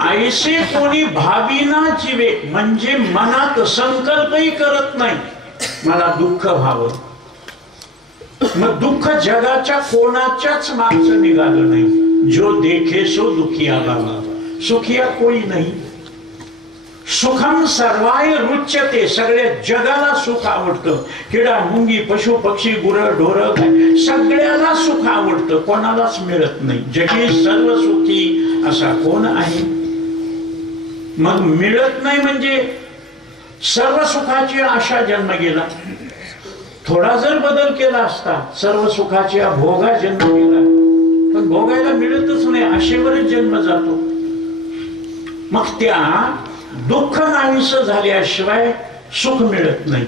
ऐसे कोणी भावीना जीवे, म्हणजे मनात संकल्पही करत नाही मला दुःख व्हावं. मग दुःख जगाच्या कोणाच्याच मागचं निघालं नाही. जो देखे सो दुखिया बाबा, सुखिया कोई नाही. सुखम सर्वाय रुच्यते, सगळ्या जगाला सुख आवडतं. किडा मुंगी पशु पक्षी गुरं ढोरं सगळ्याला सुख आवडतं, कोणालाच मिळत नाही. जगी सर्व सुखी असा कोण आहे? मग मिळत नाही म्हणजे सर्व सुखाची आशा जन्म गेला. थोडा जर बदल केला असता, सर्व सुखाची भोगा जन्म गेला, पण भोगायला मिळतच नाही, आशेवरच जन्म जातो. मग त्या दुःख नाहीसं झाल्याशिवाय सुख मिळत नाही.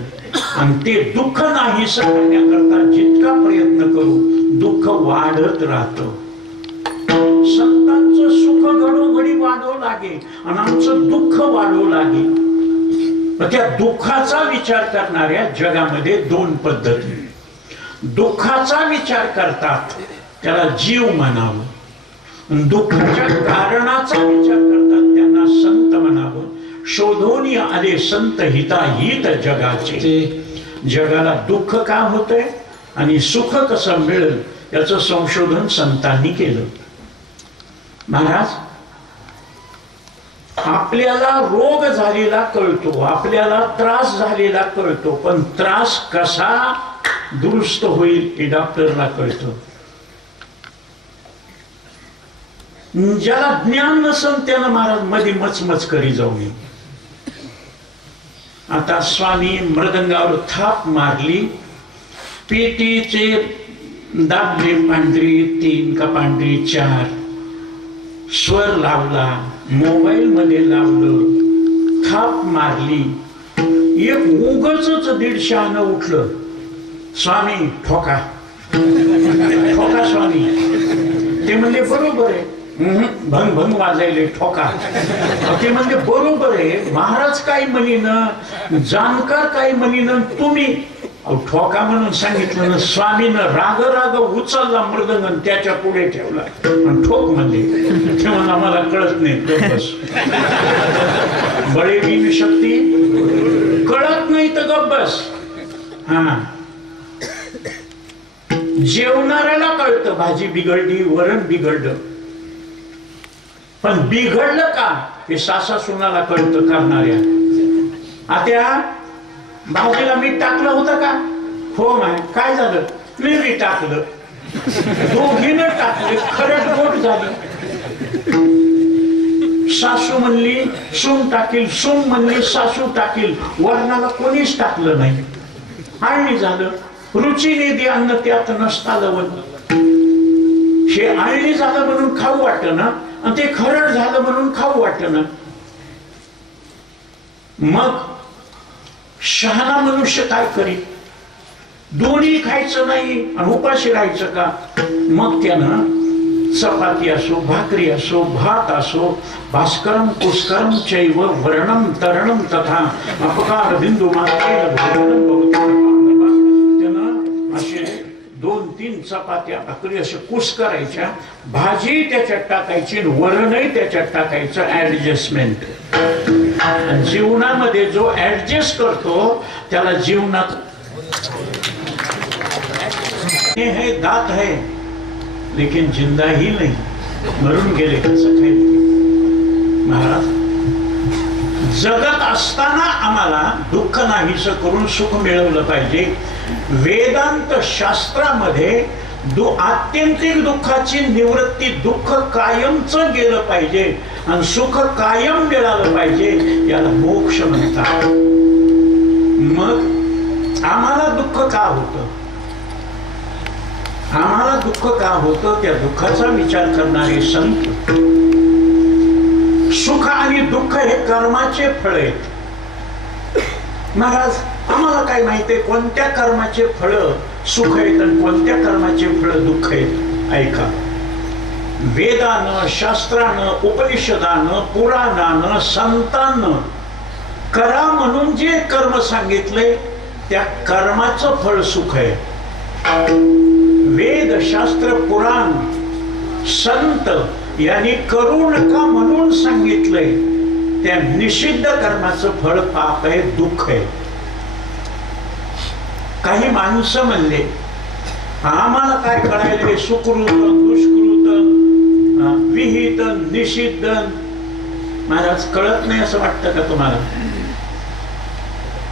आणि ते दुःख नाहीसं करण्याकरता जितका प्रयत्न करू, दुःख वाढत राहतं. संतांचं सुख घडोघडी वाढवू लागे आणि आमचं दुःख वाढवू लागे. त्या दुःखाचा विचार करणाऱ्या जगामध्ये दोन पद्धती. दुःखाचा विचार करतात त्याला जीव म्हणावं, दुःखाच्या कारणाचा विचार करतात त्यांना संत म्हणावं. शोधून आले संत हिताहित जगाचे. जगाला दुःख का होतंय आणि सुख कसं मिळेल याचं संशोधन संतांनी केलं. महाराज, आपल्याला रोग झालेला कळतो, आपल्याला त्रास झालेला कळतो, पण त्रास कसा दुरुस्त होईल हे डॉक्टरला कळतं. ज्याला ज्ञान नसेल त्यानं महाराज मध्ये मचमच करी जाऊ नये. आता स्वामी मृदंगावर थाप मारली, पेटीचे दाबले पांढरी 3 का पांढरी 4, स्वर लावला, मोबाईल मध्ये लावलं, थाप मारली, एक उगच 150 उठलं. स्वामी ठोका ठोका स्वामी. ते म्हणले बरोबर आहे. भंग भंग वाजायले ठोका. ते म्हणजे बरोबर आहे. महाराज काय म्हणीन, जाणकार काय म्हणीन, तुम्ही ठोका म्हणून सांगितलं. स्वामीनं राग राग उचलला मृदंग, त्याच्या पुढे ठेवला आणि ठोक म्हणजे. तेव्हा आम्हाला कळत नाही. बस बळेबीन शक्ती कळत नाही तर गप बस. हा, जेवणाऱ्याला कळतं भाजी बिघडली, वरण बिघडलं, पण बिघडलं का हे सासा सुनाला कळतं करणाऱ्या. आत्या भाजीला मीठ टाकलं होतं का? हो माय. काय झालं? मी टाकलं. दोघीनं टाकले, खरट गोट झाली. सासू म्हणली सून टाकील, सून म्हणली सासू टाकील, वरणाला कोणीच टाकलं नाही. आळणी झालं. रुचीने दे अन्न त्यात नसता लवण. हे आळणी झालं म्हणून खाऊ वाटतं ना, आणि ते खरड झालं म्हणून खाऊ वाटतं ना. मग शहाणा मनुष्य काय करी? दोन्ही खायचं नाही आणि उपाशी राहायचं का? मग त्यानं चपाती असो, भाकरी असो, भात असो, भास्करम पुष्करम चैव वर्णम तरणम तथा अपकार बिंदू मात्रेण भोजनम भवति. त्यानं असे 2-3 चपात्या भाकरी असे कुस करायच्या, भाजी त्याच्यात टाकायची, वरणही त्याच्यात टाकायचं. ऍडजस्टमेंट. जीवनामध्ये जो ऍडजस्ट करतो त्याला जीवनात है दात है लेकिन जिंदा ही नहीं, मरून गेले कसं काय? महाराज, जगत असताना आम्हाला दुःख नाहीसं करून सुख मिळवलं पाहिजे. वेदांत शास्त्रामध्ये आत्यंतिक दुःखाची निवृत्ती, दुःख कायमच गेलं पाहिजे आणि सुख कायम मिळालं पाहिजे, याला मोक्ष म्हणतात. मग आम्हाला दुःख का होतं? आम्हाला दुःख का होतं? त्या दुःखाचा विचार करणारे संत. सुख आणि दुःख हे कर्माचे फळ आहेत. महाराज, आम्हाला काय माहितीये कोणत्या कर्माचे फळ सुख आहेत आणि कोणत्या कर्माचे फळ दुःख आहेत? ऐका. वेदानं, शास्त्रानं, उपनिषदानं, पुराणानं, संतांनं करा म्हणून जे कर्म सांगितले त्या कर्माचं फळ सुख आहे. वेद शास्त्र पुराण संत यांनी करू नका म्हणून सांगितलंय त्या निषिद्ध कर्माचं फळ पाप आहे, दुःख आहे. काही माणसं म्हणले आम्हाला काय कळायले सुकृत दुष्कृत विहित निषिद्ध. महाराज कळत नाही असं वाटतं का तुम्हाला?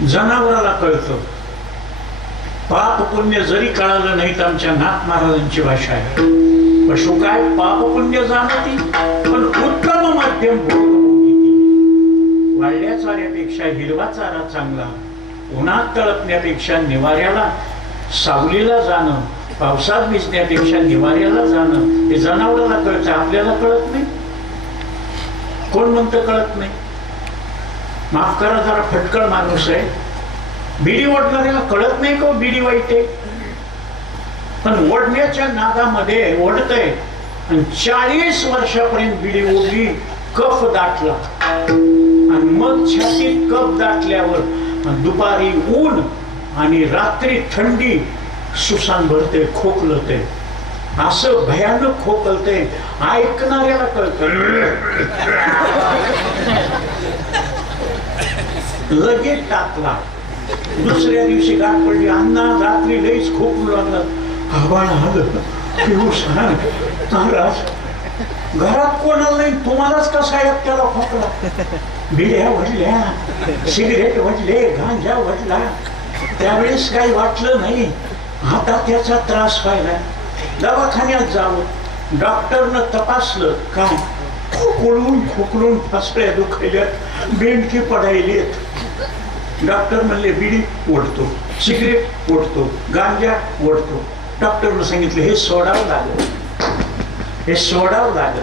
जनावराला कळतं. पाप पुण्य जरी कळालं नाही तर आमच्या नाथ महाराजांची भाषा आहे. पशु काय पाप पुण्य जाणती पण उत्तम मध्यम भोगभोगिती. वाढल्या चाऱ्यापेक्षा हिरवा चारा चांगला. उन्हात तळपण्यापेक्षा निवाऱ्याला सावलीला जाणं, पावसात भिजण्यापेक्षा निवाऱ्याला जाणं हे जनावराला कळतं, आपल्याला कळत नाही. कोण म्हणतं कळत नाही? माफ करा, जरा फटकळ माणूस आहे. बिडी ओढणाऱ्याला कळत नाही का बिडी वाईट आहे? पण ओढण्याच्या नादामध्ये ओढतय आणि 40 वर्षापर्यंत बिडी ओढली, कफ दाटला आणि मग छातीत कफ दाटल्यावर दुपारी ऊन आणि रात्री थंडी सुसान भरते, खोकलते. असं भयानक खोकलते, ऐकणाऱ्याला कळत. लगेच टाकला. दुसऱ्या दिवशी गाठ पडली, अण्णा रात्री लईच खोकू लागला. आबाळ आलं पिऊस महाराज घरात कोणाला नाही, तुम्हालाच कसा एकट्याला खोकला? बिड्या वडल्या, सिगरेट वडले, गांजा वडला. त्यावेळेस काही वाटलं नाही. आता त्याचा त्रास व्हायला. दवाखान्यात जावं, डॉक्टरनं तपासलं, काय खोकलून फसल्या दुखायल्यात, बेंडकी पडायलेत. डॉक्टर म्हणले बिडी ओढतो, सिगरेट ओढतो, गांजा ओढतो. डॉक्टरनं सांगितलं हे सोडावं लागल, हे सोडावं लागल.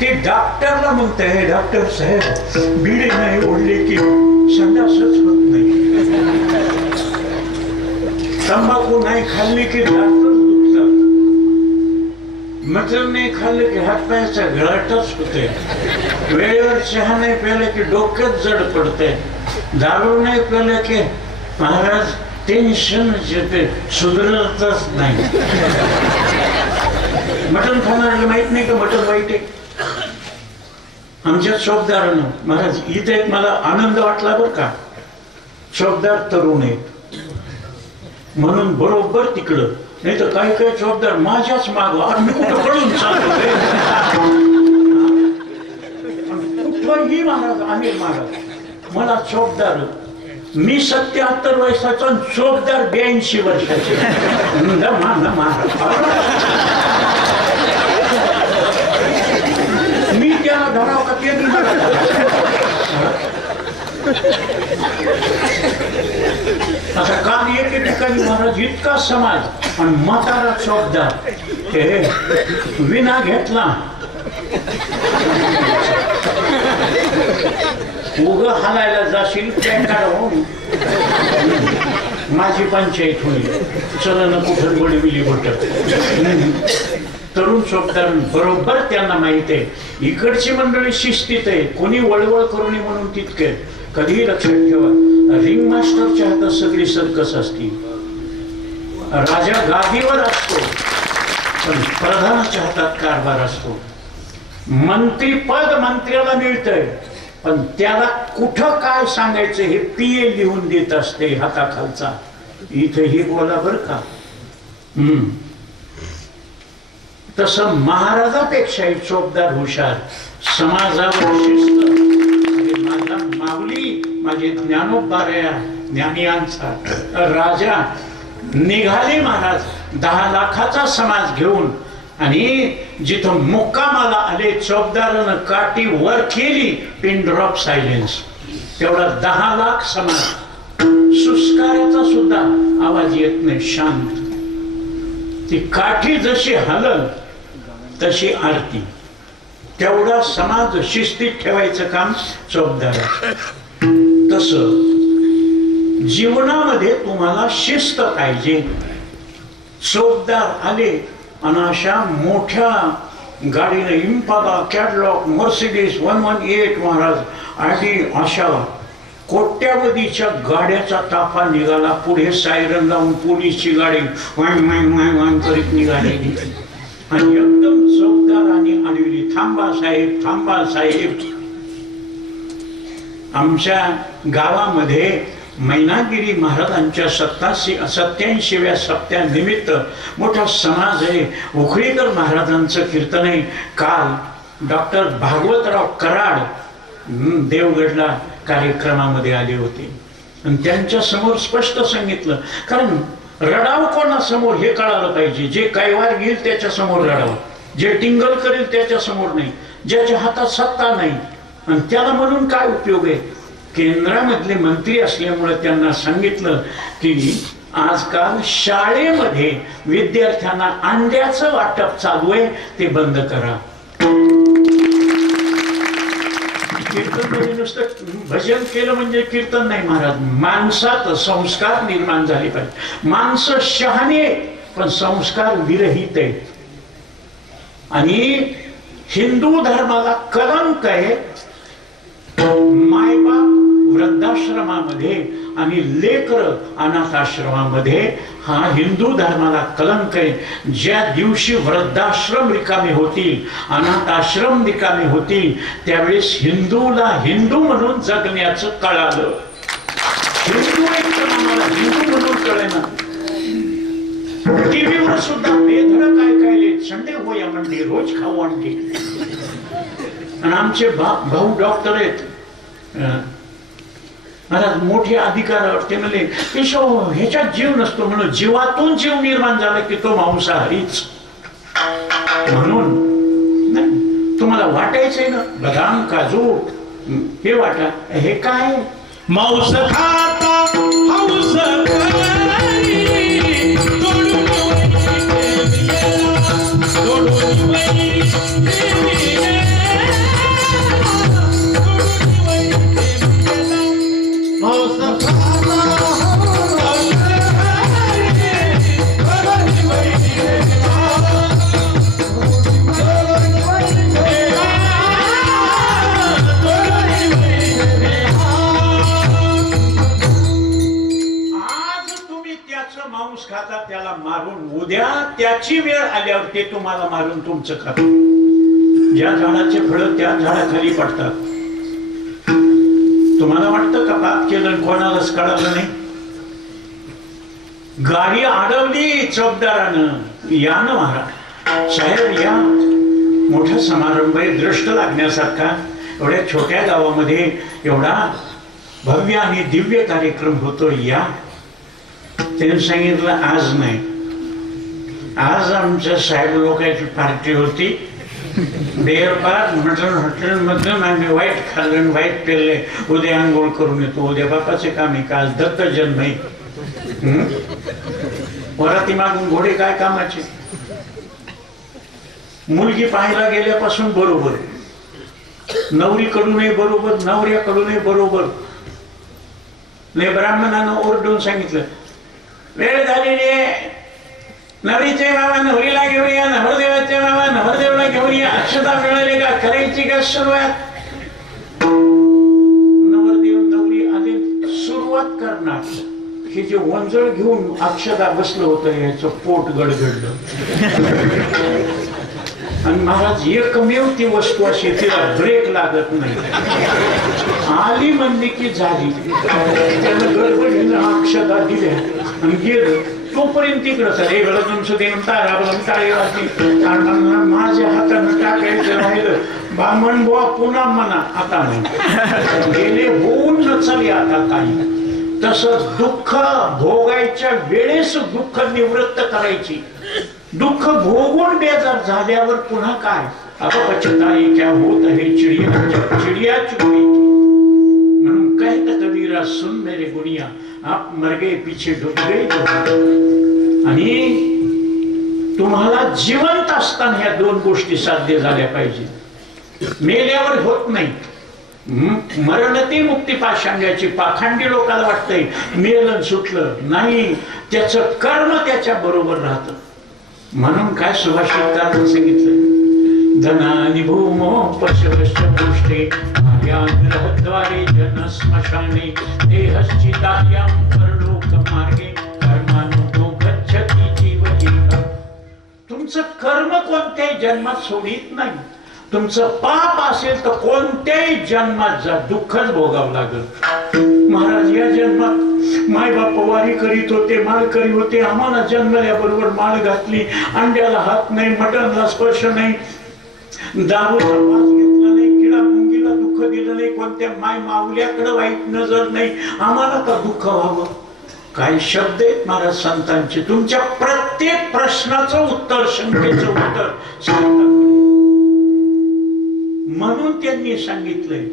ते डॉक्टरला म्हणते, हे डॉक्टर साहेब बिडी नाही ओढले की संडासच होत नाही, तंबाखू नाही खाल्ली की दात दुखतात, मटण नाही खाल्लं की हातपायाचा गळाटच होते, वेळेवर चहा नाही प्यायला की डोक्यात जड पडते, दारू नाही प्यायला की महाराज टेन्शन येते, सुधरतच नाही. मटण खाणाऱ्याला माहित नाही का मटण वाईट आहे? आमच्या चोपदारानं महाराज इथे एक मला आनंद वाटला बर का. चोपदार तरुण आहेत म्हणून बरोबर तिकडं, नाही तर काही काही चोपदार माझ्याच माग आम्ही कुठं पडून चालतोय. कुठंही महाराज आम्ही महाराज मला चोपदार, मी 77 वर्षाचा, चोपदार 82 वर्षाचे. मी त्याला धराव का ते आता काल एके ठिकाणी महाराज इतका समाज आणि म्हातारा चोपदार हे विना घेतला, उग हालायला जाशील माझी पंचायत होईल, चल ना कुठं गोडविली बोट. तरुण चोपदार बरोबर त्यांना माहित आहे इकडची मंडळी शिस्तीत आहे, कोणी वळवळ करू नये म्हणून तितके. कधीही लक्षात ठेवा, रिंग मास्टरच्या हातात सगळी सर्कस असती. राजा गादीवर असतो पण प्रधानाच्या हातात कारभार असतो. मंत्रीपद मंत्र्याला मिळतंय पण त्याला कुठं काय सांगायचं हे पीए लिहून देत असते हाताखालचा. इथेही बोला बर का. तसं महाराजापेक्षाही चोपदार हुशार, समाजावर शिस्त. माझा माऊली माझे ज्ञानोबाऱ्या ज्ञानियांचा राजा निघाले महाराज 10 लाखाचा समाज घेऊन आणि जिथं मुक्कामाला आले चोपदारानं काठी वर केली, पिन ड्रॉप सायलेन्स. तेवढा 10 लाख समाज, सुस्काराचा सुद्धा आवाज येत नाही, शांत. ती काठी जशी हलल तशी आरती. तेवढा समाज शिस्तीत ठेवायचं काम चोपदाराचं. तसं जीवनामध्ये तुम्हाला शिस्त पाहिजे. चोपदार आले आणि अशा मोठ्या गाडीने इम्पाला, कॅडलॉक, मर्सिडीज 118 महाराज आधी अशा कोट्यावधीच्या गाड्याचा ताफा निघाला. पुढे सायरन लावून पोलीसची गाडी वांग वांग वांग वांग करीत निघाली आणि एकदम चौकदाराने अडवली. थांबा साहेब, थांबा साहेब. आमच्या गावामध्ये मैनागिरी महाराजांच्या 87व्या सप्त्यानिमित्त मोठा समाज आहे. उखळीकर महाराजांचं कीर्तन आहे. काल डॉक्टर भागवतराव कराड देवगडला कार्यक्रमामध्ये आले होते आणि त्यांच्या समोर स्पष्ट सांगितलं, कारण रडाव कोणासमोर हे कळालं पाहिजे. जे कैवार घेईल त्याच्या समोर रडावं, जे टिंगल करेल त्याच्या समोर नाही, ज्याच्या हातात सत्ता नाही. आणि त्याला म्हणून काय उपयोग आहे? केंद्रामधले मंत्री असल्यामुळे त्यांना सांगितलं की आजकाल शाळेमध्ये विद्यार्थ्यांना अंड्याचं वाटप चालू आहे, ते बंद करा. कीर्तन म्हणजे नुसतं भजन केलं म्हणजे कीर्तन नाही महाराज. माणसात संस्कार निर्माण झाले पाहिजे. माणसं शहाणे पण संस्कार विरहित आहेत. आणि हिंदू धर्माला कलंक आहे मायबाप वृद्धाश्रमामध्ये आणि लेकर अनाथ आश्रमामध्ये. हा हिंदू धर्माला कलंक आहे. ज्या दिवशी वृद्धाश्रम रिकामे होतील, अनाथ आश्रम रिकामे होतील, त्यावेळेस हिंदूला हिंदू म्हणून जगण्याचं कळालं. हिंदू एक हिंदू म्हणून कळेना. टीव्हीवर सुद्धा बेधडक ऐकायले, संडे होया म्हणजे रोज खाऊ अंडी. आणि आमचे भाऊ डॉक्टर आहेत, महाराज मोठे अधिकार. ते म्हणले केशव ह्याच्यात जीव नसतो, म्हणून जीवातून जीव निर्माण झाला की तो मांसाहारीच. म्हणून तुम्हाला वाटायचंय ना बदाम काजू हे वाटा, हे काय मांस खाता हौस त्याला मारून उद्या त्याची वेळ आल्यावर ते तुम्हाला मारून तुमचं खात. ज्या झाडाचे फळ त्या झाडाखाली पडतात. तुम्हाला वाटतं का पाप केलं कोणालाच कळालं नाही? गाडी अडवली चौकदारानं, या ना महाराज साहेब या, मोठा समारंभ आहे, दृष्ट लागण्यासारखा. एवढ्या छोट्या गावामध्ये एवढा भव्य आणि दिव्य कार्यक्रम होतो, या. त्यांनी सांगितलं आज नाही, आज आमच्या साहेब लोकांची पार्टी होती. बेअर पार्क मटन हॉटेल मधून आम्ही वाईट खाल्लं, वाईट पेरले. उद्या आंघोळ करून येतो, उद्या बापाचे काम आहे, काल दत्त जन्म आहे. वराती मागून घोडे काय कामाचे? मुलगी पाहायला गेल्यापासून बरोबर, नवरीकडूनही बरोबर, नवऱ्याकडूनही बरोबर. ब्राह्मणानं ओरडून सांगितलं वेळ झालेली आहे, नवरीचे मामा नवरीला घेऊन या, नवरदेवाचे मामा नवरदेवाला घेऊन या. अक्षता मिळाली का? करायची का सुरुवात? नवरदेव नवरी आले, सुरुवात करणार. हे जे वंजळ घेऊन अक्षता बसलं होतं याचं पोट गडगडलं. आणि महाराज एकमेव ती वस्तू अशी तिला ब्रेक लागत नाही. आली म्हणली की झाली. त्यानं गडबडीनं अक्षता दिल्या आणि गेलं. तोपर्यंत तिकडं सर हे वेळा तुमचं ते टाळी वाटली. माझ्या हातानं टाकायचं राहिलं. बामण बुवा पुन्हा म्हणा आता नाही, गेले होऊन नचले आता काही. तसं दुःख भोगायच्या वेळेस दुःख निवृत्त करायची. दुःख भोगून बेजार झाल्यावर पुन्हा काय? अब पछताई क्या होत है चिड़िया चिड़िया चुपी. म्हणून कहता कबीरा सुन मेरे गुनिया, आप मर गए पीछे डूब गए. आणि तुम्हाला जिवंत असताना ह्या दोन गोष्टी साध्य झाल्या पाहिजे. मेल्यावर होत नाही. मरणते मुक्ती पाशांगाची पाखंडी लोकांना वाटतंय मेलन सुटलं नाही, त्याचं कर्म त्याच्या बरोबर राहतं. म्हणून काय सुभाषितकारांनी सांगितलं, धनानि भूमो पशवश्च पुष्टे ग्रहद्वारे जन स्मशाने देहश्चितायां परलोकमार्गे कर्मानुगो गच्छति जीवहीका. तुमचं कर्म कोणत्याही जन्मात सोडित नाही. तुमचं पाप असेल तर कोणत्याही जन्मात जा दुःखच भोगावं लागेल. महाराज या जन्मात माय बाप वारी करीत होते, माळकरी होते, आम्हाला जन्मल्याबरोबर माळ घातली, अंड्याला हात नाही, मटणला स्पर्श नाही, दारूचा वास घेतला नाही, किडा मुंगीला दुःख दिलं नाही, कोणत्या माय माऊल्याकडे वाईट नजर नाही, आम्हाला का दुःख व्हावं. काय शब्द आहेत महाराज संतांचे. तुमच्या प्रत्येक प्रश्नाचं उत्तर, शंकेचं उत्तर संतांकडे. म्हणून त्यांनी सांगितलंय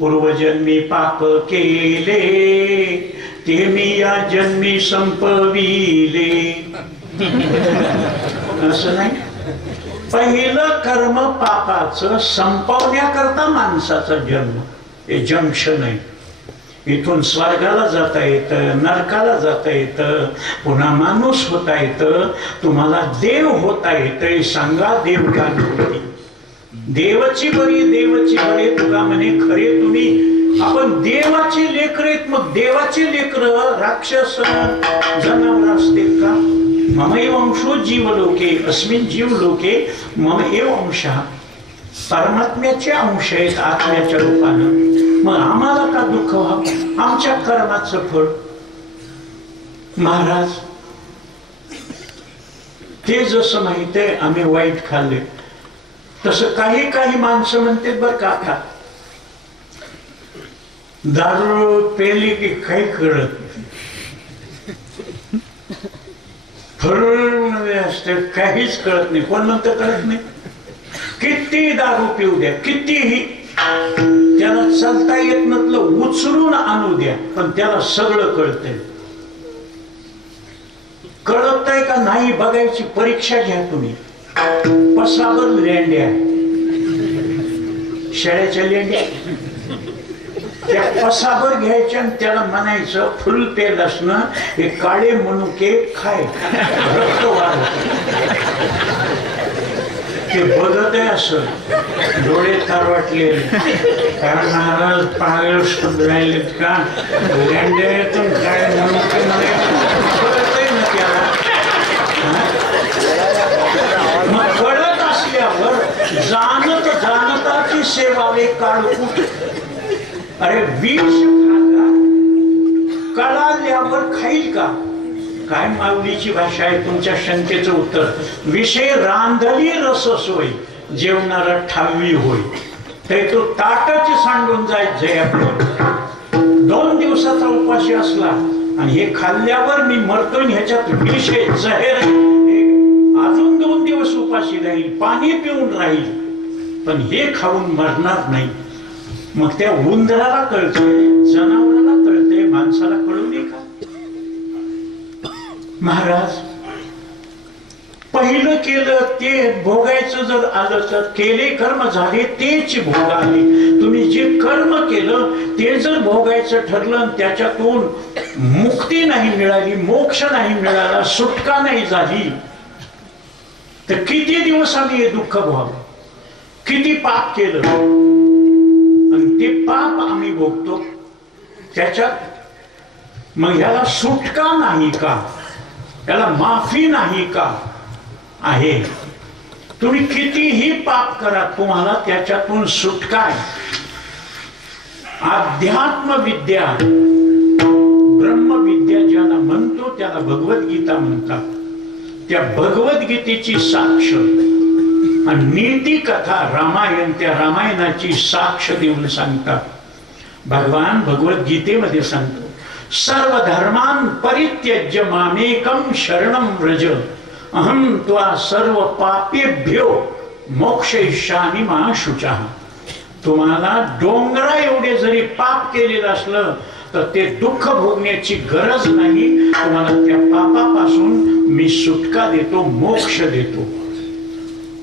पूर्वजन्मी पाप केले ते मी या जन्मी संपविले. असं नाही. पहिलं कर्म पापाचं संपवण्याकरता माणसाचा जन्म. हे जंक्शन आहे. इथून स्वर्गाला जाता येतं, नरकाला जाता येतं, पुन्हा माणूस होता येतं, तुम्हाला देव होता येतंय. सांगा देव का होती. देवाची बरी देवाची बरे तुका म्हणे खरे तुम्ही. आपण देवाची लेकरेत, मग देवाची लेकर राक्षस जनावर असतील का. मम एव अंशो जीवलोके अस्मिन् जीवलोके मम एव अंशः. परमात्म्याचे अंश आहेत आत्म्याच्या रूपानं. मग आम्हाला का दुःख व्हावं. आमच्या कर्माचं फळ. महाराज ते जसं माहित आहे आम्ही वाईट खाल्ले, तसं काही काही माणसं म्हणते बर का, आता दारू पेली की काही कळत मध्ये असते, काहीच कळत नाही. कोण म्हणतं कळत नाही. किती दारू पिऊ द्या, कितीही त्याला चालता येत नसलं उचलून आणू द्या, पण त्याला सगळं कळतंय. कळतंय का नाही बघायची परीक्षा घ्या तुम्ही. पसावर लेंड्या, शेळ्याच्या लेंड्या, त्या पसावर घ्यायच्या आणि त्याला म्हणायचं फुल पेल असणं हे काळे मनुके खाय, रक्त वाढ. ते बघत आहे असं डोळे तारवाटले, कारण महाराज पागल शब्द राहिलेत का. लेंड्यातून काळे मनुके म्हणायचं ना त्याला. मग कळत असल्यावर जाणत जाणताची सेवावे काळकूट. अरे विष खाल्ला कळाल्यावर खाईल का. काय माऊलीची भाषा आहे. तुमच्या शंकेचं उत्तर. विषय रांधली रस सोय जेवणारा ठावी होय. ते तो ताटाची सांडून जायचंय आपलं. 2 दिवसाचा उपाशी असला आणि हे खाल्ल्यावर मी मरतो, ह्याच्यात विषय जहेर अजून 2 दिवस उपाशी राहील, पाणी पिऊन राहील, पण हे खाऊन मरणार नाही. मग त्या उंदराला कळतंय, जनावराला कळतंय, माणसाला कळू नये का. महाराज पहिलं केलं ते भोगायचं जर आलं तर केले कर्म झाले तेच भोग आले. तुम्ही जे कर्म केलं ते जर भोगायचं ठरलं आणि त्याच्यातून मुक्ती नाही मिळाली, मोक्ष नाही मिळाला, सुटका नाही झाली, तर किती दिवस आम्ही हे दुःख भोगावं. किती पाप केलं आणि ते पाप आम्ही भोगतो त्याच्यात. मग ह्याला सुटका नाही का, त्याला माफी नाही का आहे. तुम्ही कितीही पाप करा तुम्हाला त्याच्यातून सुटका आहे. अध्यात्म विद्या, ब्रह्मविद्या ज्याला म्हणतो त्याला भगवद्गीता म्हणतात. त्या भगवद्गीतेची साक्ष आणि नीती कथा रामायण, त्या रामायणाची साक्ष देऊन सांगतात. भगवान भगवद्गीतेमध्ये सांगतो सर्व धर्मान परित्यज्य मामेकम शरणम व्रज अहम त्वा सर्व पापेभ्यो मोक्षयिष्यामि मा शुचः. तुम्हाला डोंगरा एवढे जरी पाप केलेलं असलं तर ते दुःख भोगण्याची गरज नाही. तुम्हाला त्या पापापासून मी सुटका देतो, मोक्ष देतो.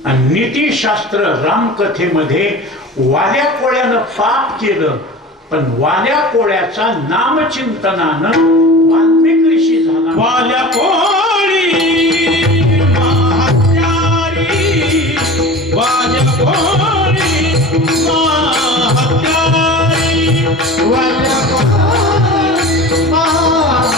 आणि नीतिशास्त्र रामकथेमध्ये वाल्या कोळ्यानं पाप केलं, पण वाल्या कोळ्याचा नामचिंतनानं वाल्मिक ऋषी झाला. वाल्या कोळी महात्यारी वाल्या वाल्याखोरी महात्यारी वाल्याखोरी महात्यारी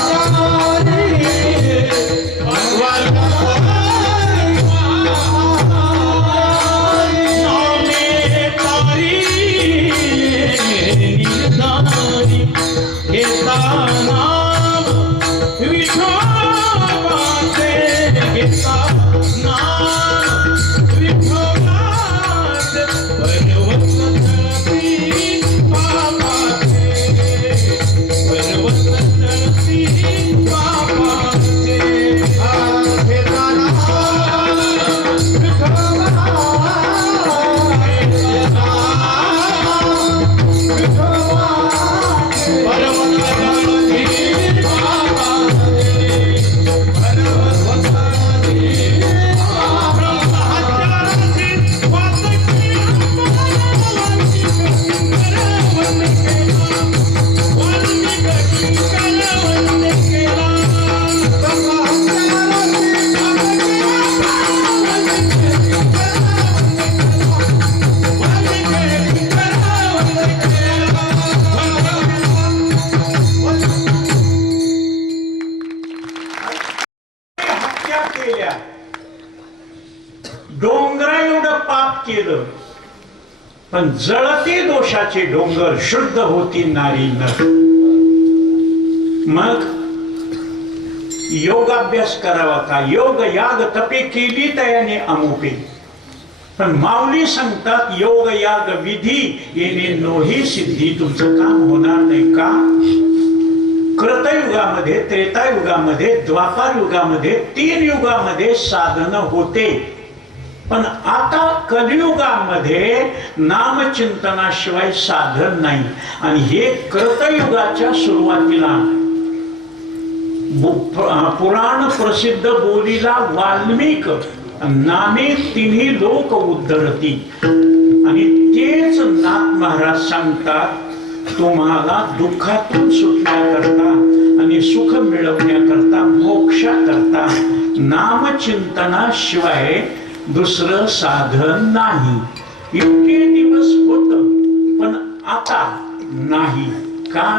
डोंगरा एवढं पाप केलं पण जळते दोषाचे डोंगर शुद्ध होती नारी नर. मग योगाभ्यास करावा का? योग याग तपे केली तयाने अमुपे. पण माऊली सांगतात योग याग विधी येणे नोही सिद्धी. तुमचं काम होणार नाही का? कृतयुगामध्ये, त्रेतायुगामध्ये, द्वापार युगामध्ये, 3 युगामध्ये साधन होते. पण आता कलियुगामध्ये नामचिंतनाशिवाय साधन नाही. आणि हे कृतयुगाच्या सुरुवातीला पुराण प्रसिद्ध बोलीला वाल्मिक नामे तिन्ही लोक उद्धरती. आणि तेच नाथ महाराज सांगतात तुम्हाला दुःखातून सुटण्याकरता आणि सुख मिळवण्याकरता मोक्षाकरता नामचिंतनाशिवाय दुसरं साधन नाही. इतके दिवस होत पण आता नाही का?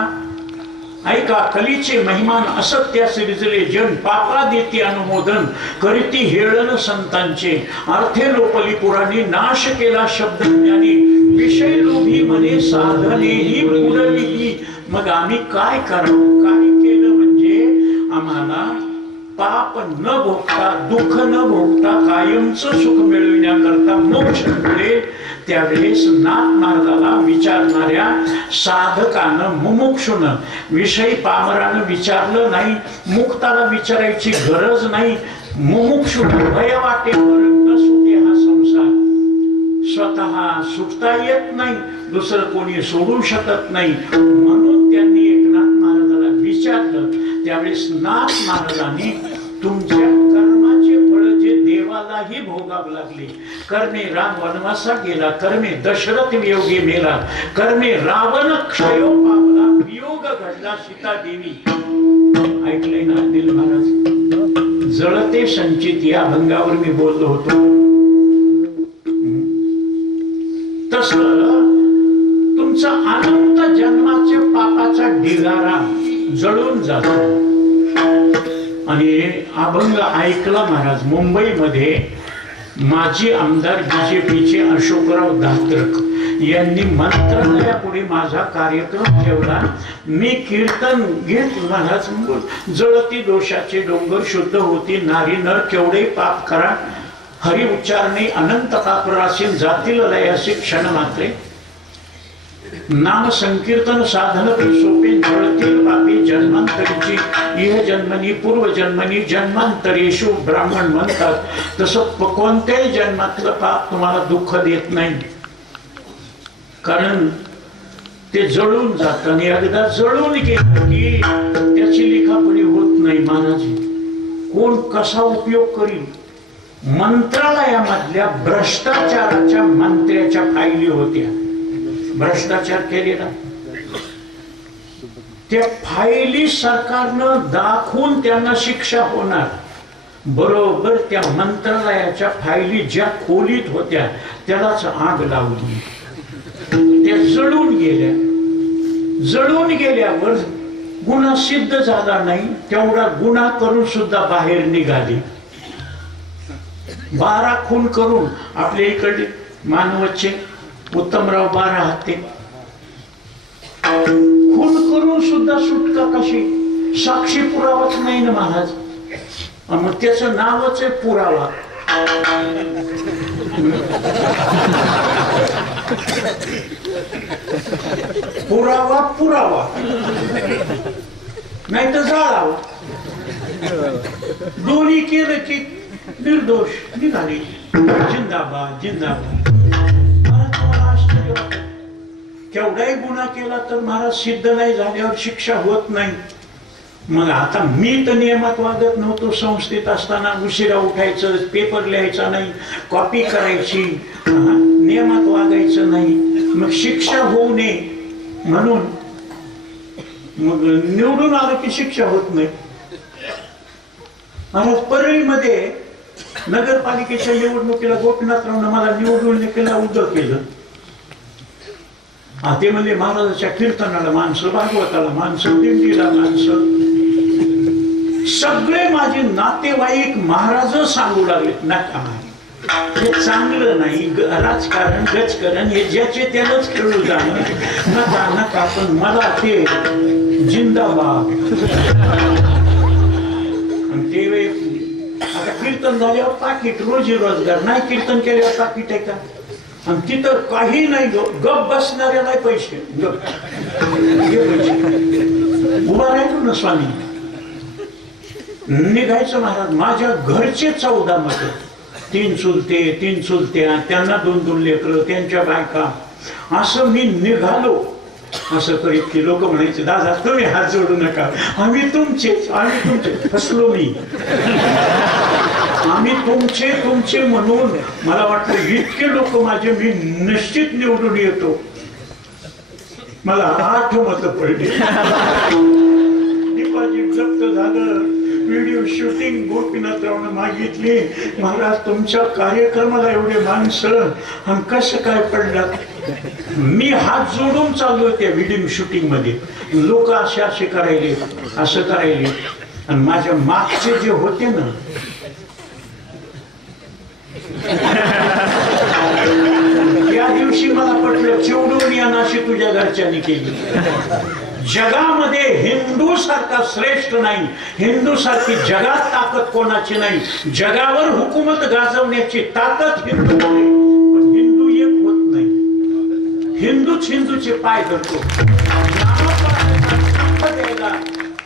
ऐका, कलीचे महिमान असत्या सिरिजले जन पापा देती अनुमोदन करीती हेळन संतांचे अर्थे लोपली पुराणी नाश केला शब्द ज्ञानी विषय लोभी म्हणे साधनेही पुरली. मग आम्ही काय करावं? काय केलं म्हणजे आम्हाला पाप न भोगता दुःख न भोगता कायमचं सुख मिळविण्याकरता मोक्ष मिळेल. त्यावेळेस नाथ महाराजाला विचारणाऱ्या साधकानं मुमुक्षुनं विषयी पामरानं विचारलं नाही. मुक्ताला विचारायची गरज नाही. मुमुक्षुनं भय वाटेपर्यंत सुटे हा संसार स्वतः सुटता येत नाही, दुसरं कोणी सोडू शकत नाही. म्हणून त्यांनी एकनाथ महाराजाला विचारलं. त्यावेळेस नाथ महाराजांनी तुमच्या कर्माचे फळ जे देवालाही भोगावे लागले. कर्मे राम वनवासा गेला, कर्मे दशरथ वियोगी मेला, कर्मे रावण क्षयो पावला, वियोग घडला सीता देवी. ऐकलंय ना अनिल महाराज? जळते संचित या भंगावर मी बोललो होतो. तस तुमचा अनंत जन्माच्या पापाचा ढिगारा जळून जातो. आणि अभंग ऐकला महाराज. मुंबईमध्ये माजी आमदार बीजेपीचे अशोकराव धात्रक यांनी मंत्रालयापुढे माझा कार्यक्रम ठेवला. मी कीर्तन घेत महाराज जळती दोषाचे डोंगर शुद्ध होती नारी नर केवढे पाप करा हरी उच्चारणे अनंत पापराशीन जातील लयासी क्षण मात्रे नाम संकीर्तन साधन सोपे जळतील पापी जन्मांतरीची इह जन्मनी पूर्व जन्मनी जन्मांतरेषु ब्राह्मण म्हणतात. तसं कोणत्याही जन्मातलं पाप तुम्हाला दुःख देत नाही, कारण ते जळून जात. आणि एकदा जळून गेलं की त्याची लिखापणी होत नाही. महाराज कोण कसा उपयोग करील? मंत्रालयामधल्या भ्रष्टाचाराच्या मंत्र्याच्या फायली होत्या. भ्रष्टाचार केलेला त्या फायली सरकारनं दाखवून त्यांना शिक्षा होणार. बरोबर त्या मंत्रालयाच्या फायली ज्या खोलीत होत्या त्यालाच आग लावली. त्या जळून गेल्या. जळून गेल्यावर गुन्हा सिद्ध झाला नाही. तेवढा गुन्हा करून सुद्धा बाहेर निघाली. 12 खून करून आपल्या इकडे मानवतचे उत्तमराव 12 हत्ते खून करून सुद्धा सुटका कशी? साक्षी पुरावाच नाही ना महाराज. मग त्याचं नावच आहे पुरावा. पुरावा पुरावा नाही तर जाळावा. दोन्ही केलं की निर्दोष निघाले. जिंदाबाद जिंदाबाद. मला आश्चर्य वाटतं, केवढाही गुन्हा केला तर महाराज सिद्ध नाही झाल्यावर शिक्षा होत नाही. मग आता मी तर नियमात वागत नव्हतो. संस्थेत असताना उशिरा उठायचं, पेपर लिहायचा नाही, कॉपी करायची, नियमात वागायचं नाही. मग शिक्षा होऊ नये म्हणून मग निवडून आलं की शिक्षा होत नाही. महाराज परळीमध्ये नगरपालिकेच्या निवडणुकीला गोपीनाथरावनं मला निवडून केला, उदं केलं. ते म्हणजे महाराजाच्या कीर्तनाला माणसं, भागवताला माणसं, दिंडीला माणसं, सगळे माझे नातेवाईक महाराज सांगू लागले नका, हे चांगलं नाही. राजकारण गजकारण हे ज्याचे त्यालाच खेळू जाणं नका नका. पण मला ते जिंदाबाद. ते आता कीर्तन झाल्यावर पाकिट, रोजी रोजगार नाही. कीर्तन केल्यावर पाकिट आहे का? आणि तिथं काही नाही. गप बसणाऱ्याला पैसे उभा राहिलो ना स्वामी. निघायचं महाराज. माझ्या घरचे 14 मत, 3 चुलते 3 चुलत्या, त्यांना 2-2 लेकरं, त्यांच्या बायका. असं मी निघालो. असं करीत की लोक म्हणायचे दादा तुम्ही हात जोडू नका, आम्ही तुमचेच, आम्ही तुमचे. फसलो मी. आम्ही तुमचे तुमचे म्हणून मला वाटलं इतके लोक माझे, मी निश्चित निवडून येतो. मला 8 मतं पडली. डिपॉझिट जप्त झालं. व्हिडिओ शूटिंग गोपीनाथरावनं मागितली. महाराज तुमच्या कार्यक्रमाला एवढे माणसं आणि कसं काय पडलं? मी हात जोडून चाललो त्या व्हिडिओ शूटिंग मध्ये. लोक असे करायले, असं करायले. आणि माझ्या मागचे जे होते ना, त्या दिवशी मला पटलं चिवडून या नाशी तुझ्या घरच्यांनी केली. जगामध्ये हिंदू सारखा श्रेष्ठ नाही. हिंदू सारखी जगात ताकद कोणाची नाही. जगावर हुकूमत गाजवण्याची ताकद हिंदू, पण हिंदू एक होत नाही. हिंदूच हिंदूचे पाय धरतो.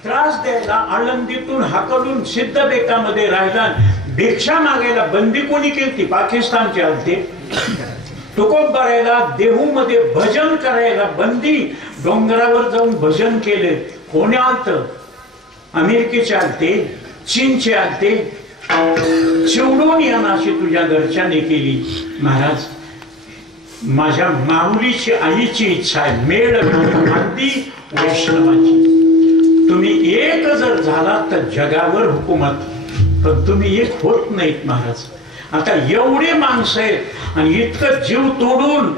त्रास द्यायला आळंदीतून हाकलून सिद्ध बेटामध्ये राहिला. भिक्षा मागायला बंदी कोणी केली? पाकिस्तानचे आलते. तुकोबारायला देहू मध्ये भजन करायला बंदी. डोंगरावर जाऊन भजन केले. कोणी आलत? अमेरिकेचे आलते, चीनचे आलते. चिवडून या नाशी तुझ्या घरच्याने केली. महाराज माझ्या माऊलीची आईची इच्छा आहे, मेळ मांदी वैष्णवाची. तुम्ही एक जर झाला तर जगावर हुकूमत, पण तुम्ही एक होत नाहीत महाराज. आता एवढे माणसं आहेत आणि इतकं जीव तोडून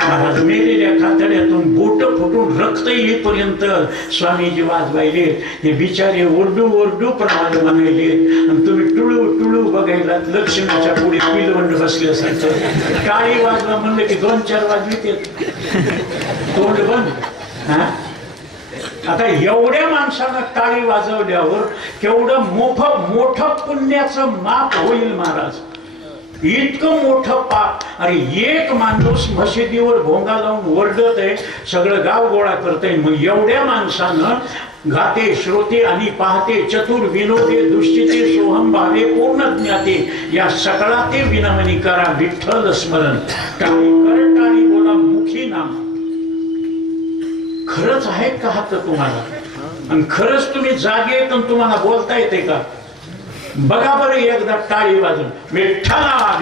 महाराज मेलेल्या कातड्यातून बोट फुटून रक्त येईपर्यंत स्वामीजी वाजवायले. हे बिचारे ओरडू ओरडू प्रमाणे म्हणायले. आणि तुम्ही टुळू टुळू बघायला लक्ष्मीच्या पुढे पिलवंड बसल्यासारखं. टाळी वाजवा म्हणलं की 2-4 वाजवित तोंड बंद. आता एवढ्या माणसानं टाळी वाजवल्यावर केवढं मोठं पुण्याचं माप होईल महाराज. इतकं मोठं पाप. अरे एक माणूस मशिदीवर भोंगा लावून ओरडत आहे, सगळं गाव गोळा करतंय. मग एवढ्या माणसानं गाते, श्रोते आणि पाहते, चतुर विनोदे, दुष्टिते, सोहम भावे, पूर्ण ज्ञाते, या सकळाते विनमनी करा विठ्ठल स्मरण. टाळी कर, टाळी बोला, मुखी नाम. खरंच आहे का हात तुम्हाला? आणि खरंच तुम्ही जागे आहेत आणि तुम्हाला बोलता येते का? बघा बरं एकदा टाळी वाजून. विठ्ठला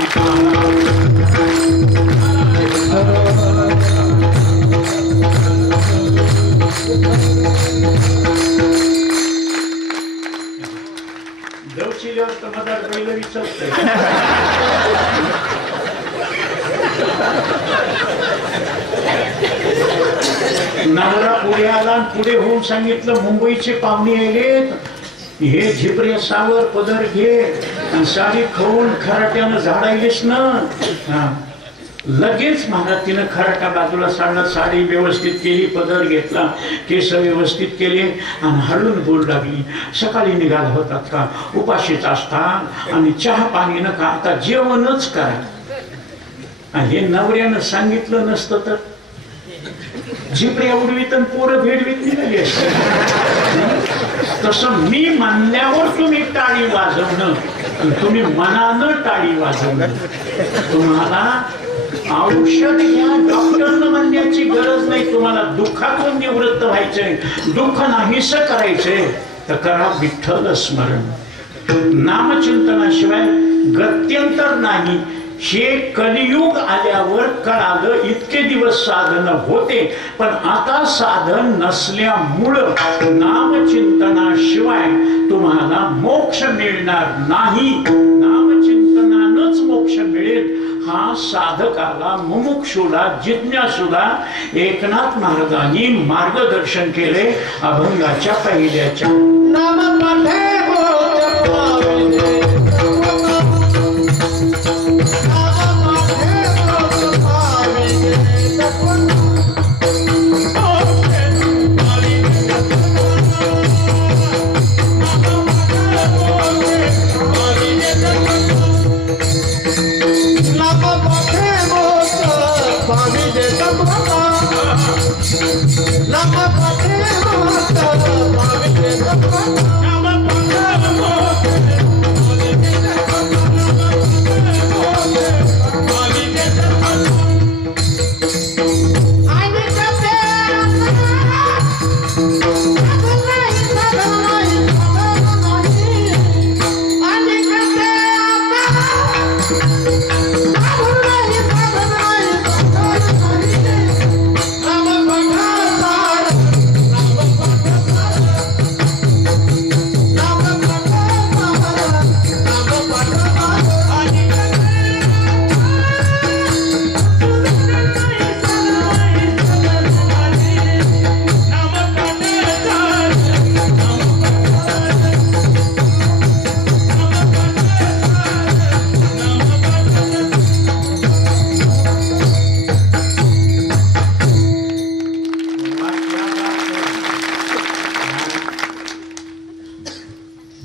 दवशिल्यावर तर मदर नवरा पुढे आला आणि पुढे होऊन सांगितलं मुंबईचे पाहुणे आलेत, हे झिपरे सावर पदर घे आणि साडी खाऊन खराट्यानं झाडायलीस ना. हा. लगेच महाराज तिनं खराटा बाजूला साडलं, साडी व्यवस्थित केली, पदर घेतला, केस व्यवस्थित केले आणि हळून बोल लागली. सकाळी निघाला होतात का, उपाशीच असतात आणि चहा पाणी नका, आता जेवणच करा. आणि हे नवऱ्यानं सांगितलं नसतं तर झिपऱ्या उडवीत आणि पोरं भेडवीत निघाली असते. तसं मी म्हणल्यावर तुम्ही टाळी वाजवणं, तुम्ही मनानं टाळी वाजवणं. तुम्हाला औषध घ्या, डॉक्टरनं म्हणण्याची गरज नाही. तुम्हाला दुःखातून निवृत्त व्हायचंय, दुःख नाहीसं करायचंय तर करा विठ्ठल स्मरण. नामचिंतनाशिवाय गत्यंतर नाही. हे कलियुग आल्यावर कळालं. इतके दिवस साधन होते, पण आता साधन नसल्यामुळं नामचिंतनाशिवाय तुम्हाला मोक्ष मिळणार नाही. नामचिंतनानंच मोक्ष मिळेल हा साधकाला, मुमुक्षुला, जिज्ञासूला एकनाथ महाराजांनी मार्गदर्शन केले अभंगाच्या पहिल्याच्या.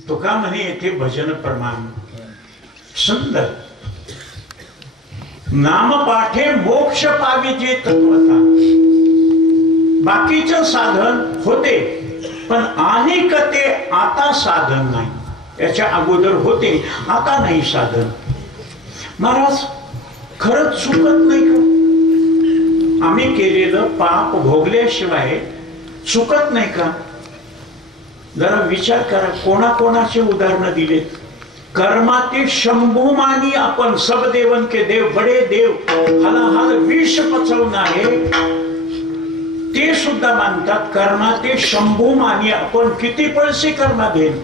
तुका म्हणे येथे भजन प्रमाण सुंदर. नाम पाठे मोक्ष पाविजे तत्वता. बाकीचं साधन होते, पण अनेक ते आता साधन नाही. याच्या अगोदर होते, आता नाही साधन. महाराज खरंच चुकत नाही का? आम्ही केलेलं पाप भोगल्याशिवाय चुकत नाही का? जरा विचार करा. कोणाकोणाचे उदाहरण दिलेत. कर्माते शंभूमानी आपण सब देवन के देव, बडे देव, हलाहल विष पचवणारे ते सुद्धा मानतात. कर्माते शंभूमानी आपण किती पैसे कर्मा देईल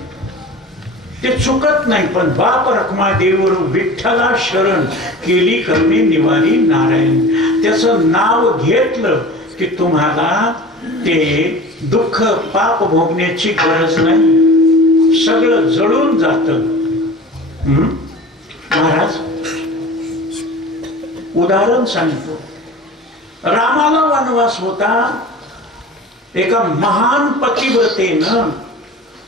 ते चुकत नाही. पण बाप रखमा देवर विठ्ठला शरण केली कर्मे निवारी नारायण. त्याचं नाव घेतलं की तुम्हाला ते दुःख पाप भोगण्याची गरज नाही. सगळं जळून जात. महाराज उदाहरण सांगतो. रामाला वनवास होता. एका महान पतिव्रतेनं,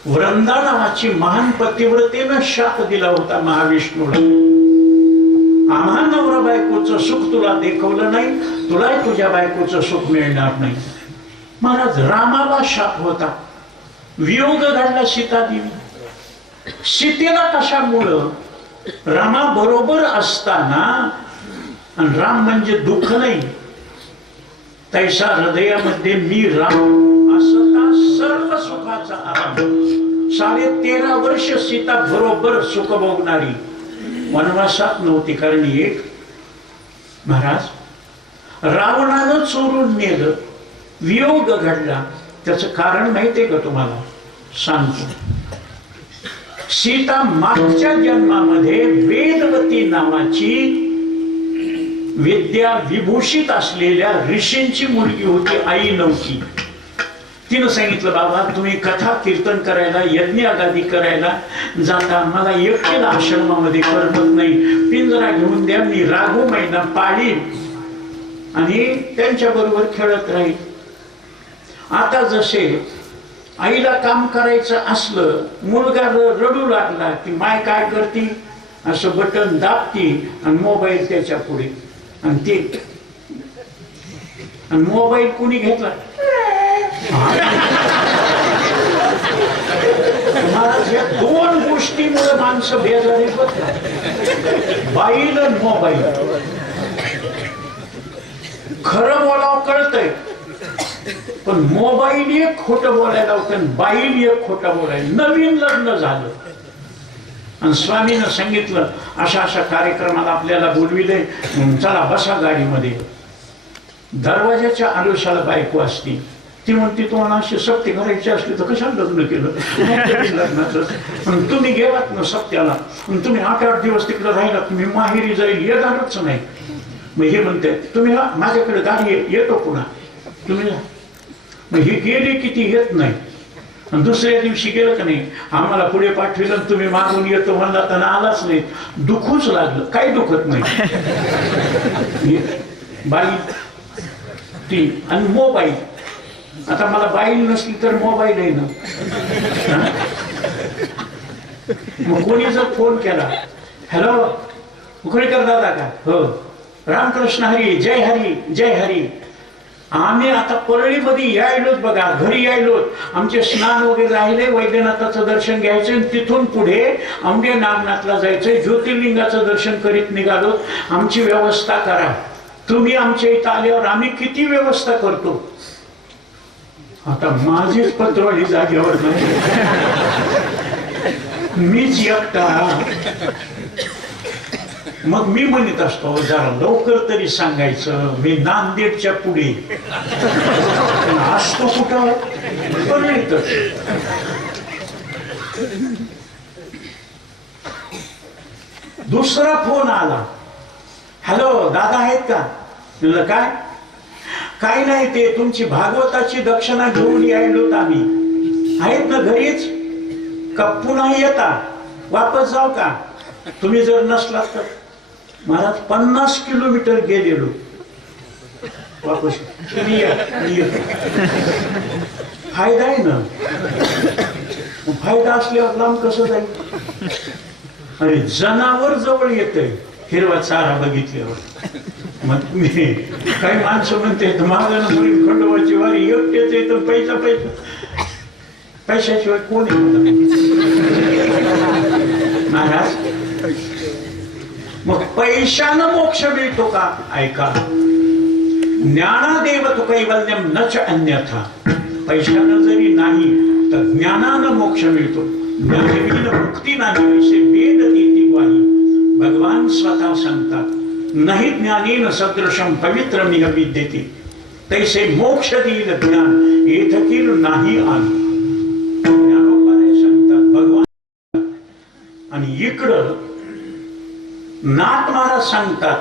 वृंदा नावाची महान पतिव्रतेनं शाप दिला होता महाविष्णूला. आम्हा नवरा बायकोचं सुख तुला देखवलं नाही, तुला तुझ्या बायकोचं सुख मिळणार नाही. महाराज रामाला शाप होता. वियोग घडला सीता देवी. सीतेला कशामुळं? रामा बरोबर असताना, आणि राम म्हणजे दुःख नाही, तैसा हृदयामध्ये मी राम असता सर्व सुखाचा आराम. 13.5 वर्ष सीता बरोबर सुख भोगणारी वनवासात नव्हती. कारण एक महाराज रावणानं चोरून नेलं, वियोग घडला. त्याचं कारण माहितीये का तुम्हाला? सांगतो. सीता मागच्या जन्मामध्ये वेदवती नावाची विद्या विभूषित असलेल्या ऋषींची मुलगी होती, आई नव्हती. तिनं सांगितलं, बाबा तुम्ही कथा कीर्तन करायला, यज्ञ आगादी करायला जाता, मला एकटीला आश्रमामध्ये करमत नाही, पिंजरा घेऊन द्या, मी राघू महिना पाळीन आणि त्यांच्या बरोबर खेळत राहील. आता जसे आईला काम करायचं असलं, मुलगा रडू लागला की माय काय करती, असं बटन दाबती आणि मोबाईल त्याच्या पुढे, आणि ते आणि मोबाईल कुणी घेतला, महाराज. या दोन गोष्टीमुळे माणसं बेजारी होतात, बाईल आणि मोबाईल. खरं बोलावं कळतंय, पण मोबाईल एक खोटं बोलायला होतं, बाईल एक खोटं बोलायला. नवीन लग्न झालं आणि स्वामीनं सांगितलं अशा अशा कार्यक्रमाला आपल्याला बोलविले, चला बसा गाडीमध्ये. दरवाजाच्या आलोशाला बायको असती, ती म्हणते तुम्हाला अशी सक्ती करायची असली तर कशाला लग्न केलं लग्नाचं. तुम्ही गेलात ना सत्याला, तुम्ही 8-8 दिवस तिकडे राहिलात, तुम्ही माहेरी जाईल येणारच नाही. मग हे म्हणते तुम्ही माझ्याकडे गाडी येतो पुन्हा, तुम्ही मग ही गेली किती येत नाही. आणि दुसऱ्या दिवशी गेलं का नाही, आम्हाला पुढे पाठविलं, तुम्ही मागून येतो म्हणला तर आलाच नाही, दुखूच लागलं. काही दुखत नाही. बाई ती आणि मोबाईल. आता मला बाईल नसली तर मोबाईल आहे ना. मग कोणी जर फोन केला, हॅलो उखळीकर दादा का, हो रामकृष्ण हरी, जय हरी जय हरी. आम्ही आता परळीमध्ये यायलोच बघा, घरी यायलोच. आमचे स्नान वगैरे राहिले, वैद्यनाथाचं दर्शन घ्यायचं, तिथून पुढे औंढे नागनाथला जायचंय, ज्योतिर्लिंगाचं दर्शन करीत निघालो. आमची व्यवस्था करा. तुम्ही आमच्या इथं आल्यावर आम्ही किती व्यवस्था करतो. आता माझीच पत्रवाळी जागेवर नाही, मीच एकटा. मग मी म्हणत असतो जरा लवकर तरी सांगायचं, मी नांदेडच्या पुढे असतो कुठं पण येत. दुसरा फोन आला, हॅलो दादा आहेत का. म्हणलं काय, काय नाही, ते तुमची भागवताची दक्षिणा घेऊन यायलोत आम्ही. आहेत ना घरीच का, पुन्हा येता, वापस जाऊ का. तुम्ही जर नसलात तर. महाराज 50 किलोमीटर गेलेलो वापस. तुम्ही या, फायदा आहे ना. फायदा असल्यावर लांब कसं जाईल. अरे जनावर जवळ येतंय हिरवा चारा बघितल्यावर. मग मी काही माणसं म्हणते महाराज खंडोबाची वारी एकटेच येतं, पैसा पैसा, पैशाशिवाय कोण महाराज. मग पैशानं मोक्ष मिळतो का, ऐका. ज्ञानादेव तु कैवल्यम नच अन्यथा. पैशानं जरी नाही तर ज्ञानानं मोक्ष मिळतो. ज्ञानविन मुक्ती नाही असे वेद देती ग्वाही. भगवान स्वतः सांगतात, नाही ज्ञानेन सदृशम पवित्रमिह विद्यते, तैसे मोक्ष देईल ज्ञान येथकील नाही आली. ज्ञानोपाने सांगतात भगवान. आणि इकडं नाथ महाराज सांगतात,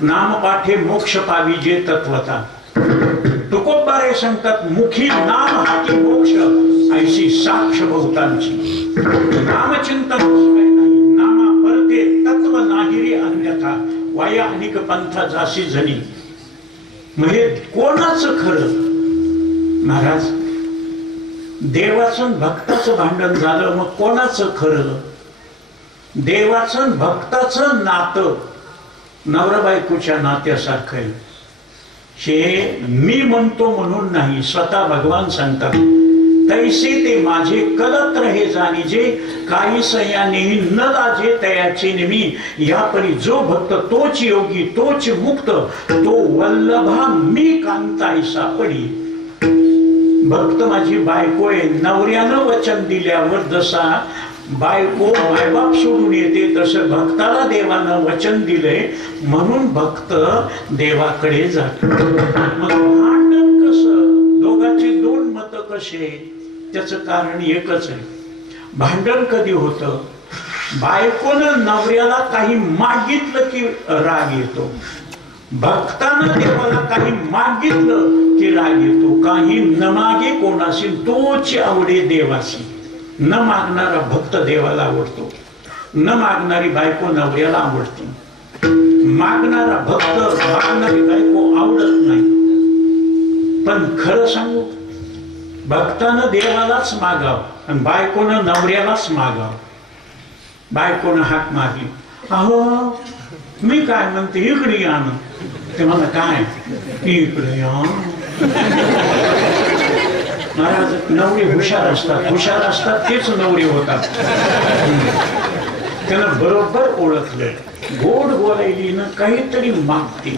नाम पाठे मोक्ष पावी जे तत्वता. तुकोबारे सांगतात, मुखी नाम हाती मोक्ष ऐशी साक्ष बहुतांची. नामचिंतन नाही, नामा परते तत्व नाही रे अन्यथा. वाया अनेक पंथा जाशी जणी. म्हणजे कोणाचं खरं महाराज. देवाचं भक्ताचं भांडण झालं, मग कोणाचं खरं. देवाचं भक्ताचं नातं नवरा बायकोच्या नात्यासारखं आहे. हे मी म्हणतो म्हणून नाही, स्वतः भगवान सांगतात, तैसे ते माझे कलत रहे जाणीजे, काही सयाने न लाजे तयाचे नेमी. या परी जो भक्त तोच योगी तोच मुक्त, तो वल्लभा मी कांताय सापडी. भक्त माझी बायको आहे. नवऱ्यानं वचन दिल्यावर जसा बायको मायबाप सोडून येते, तसं भक्ताला देवानं वचन दिलंय म्हणून भक्त देवाकडे जातो. मग भांडण कसं, दोघांचे दोन मत कसे, त्याचं कारण एकच आहे. भांडण कधी होतं, बायकोनं नवऱ्याला काही मागितलं की राग येतो. भक्तानं देवाला काही मागितलं की राग येतो. काही न मागे कोणाशी तोच आवडे देवासी. न मागणारा भक्त देवाला आवडतो. न मागणारी बायको नवऱ्याला आवडते. मागणारा भक्त मागणारी बायको आवडत नाही. पण खरं सांगू, भक्तानं देवालाच मागाव आणि बायकोनं नवऱ्यालाच मागाव. बायकोनं हाक मारली, अहो मी काय म्हणते इकडे या ना. ते मला काय इकडे या. महाराज नवरे हुशार असतात तेच नवरे होतात. त्यानं बरोबर ओळखलं. गोड बोलायली ना काहीतरी मागते.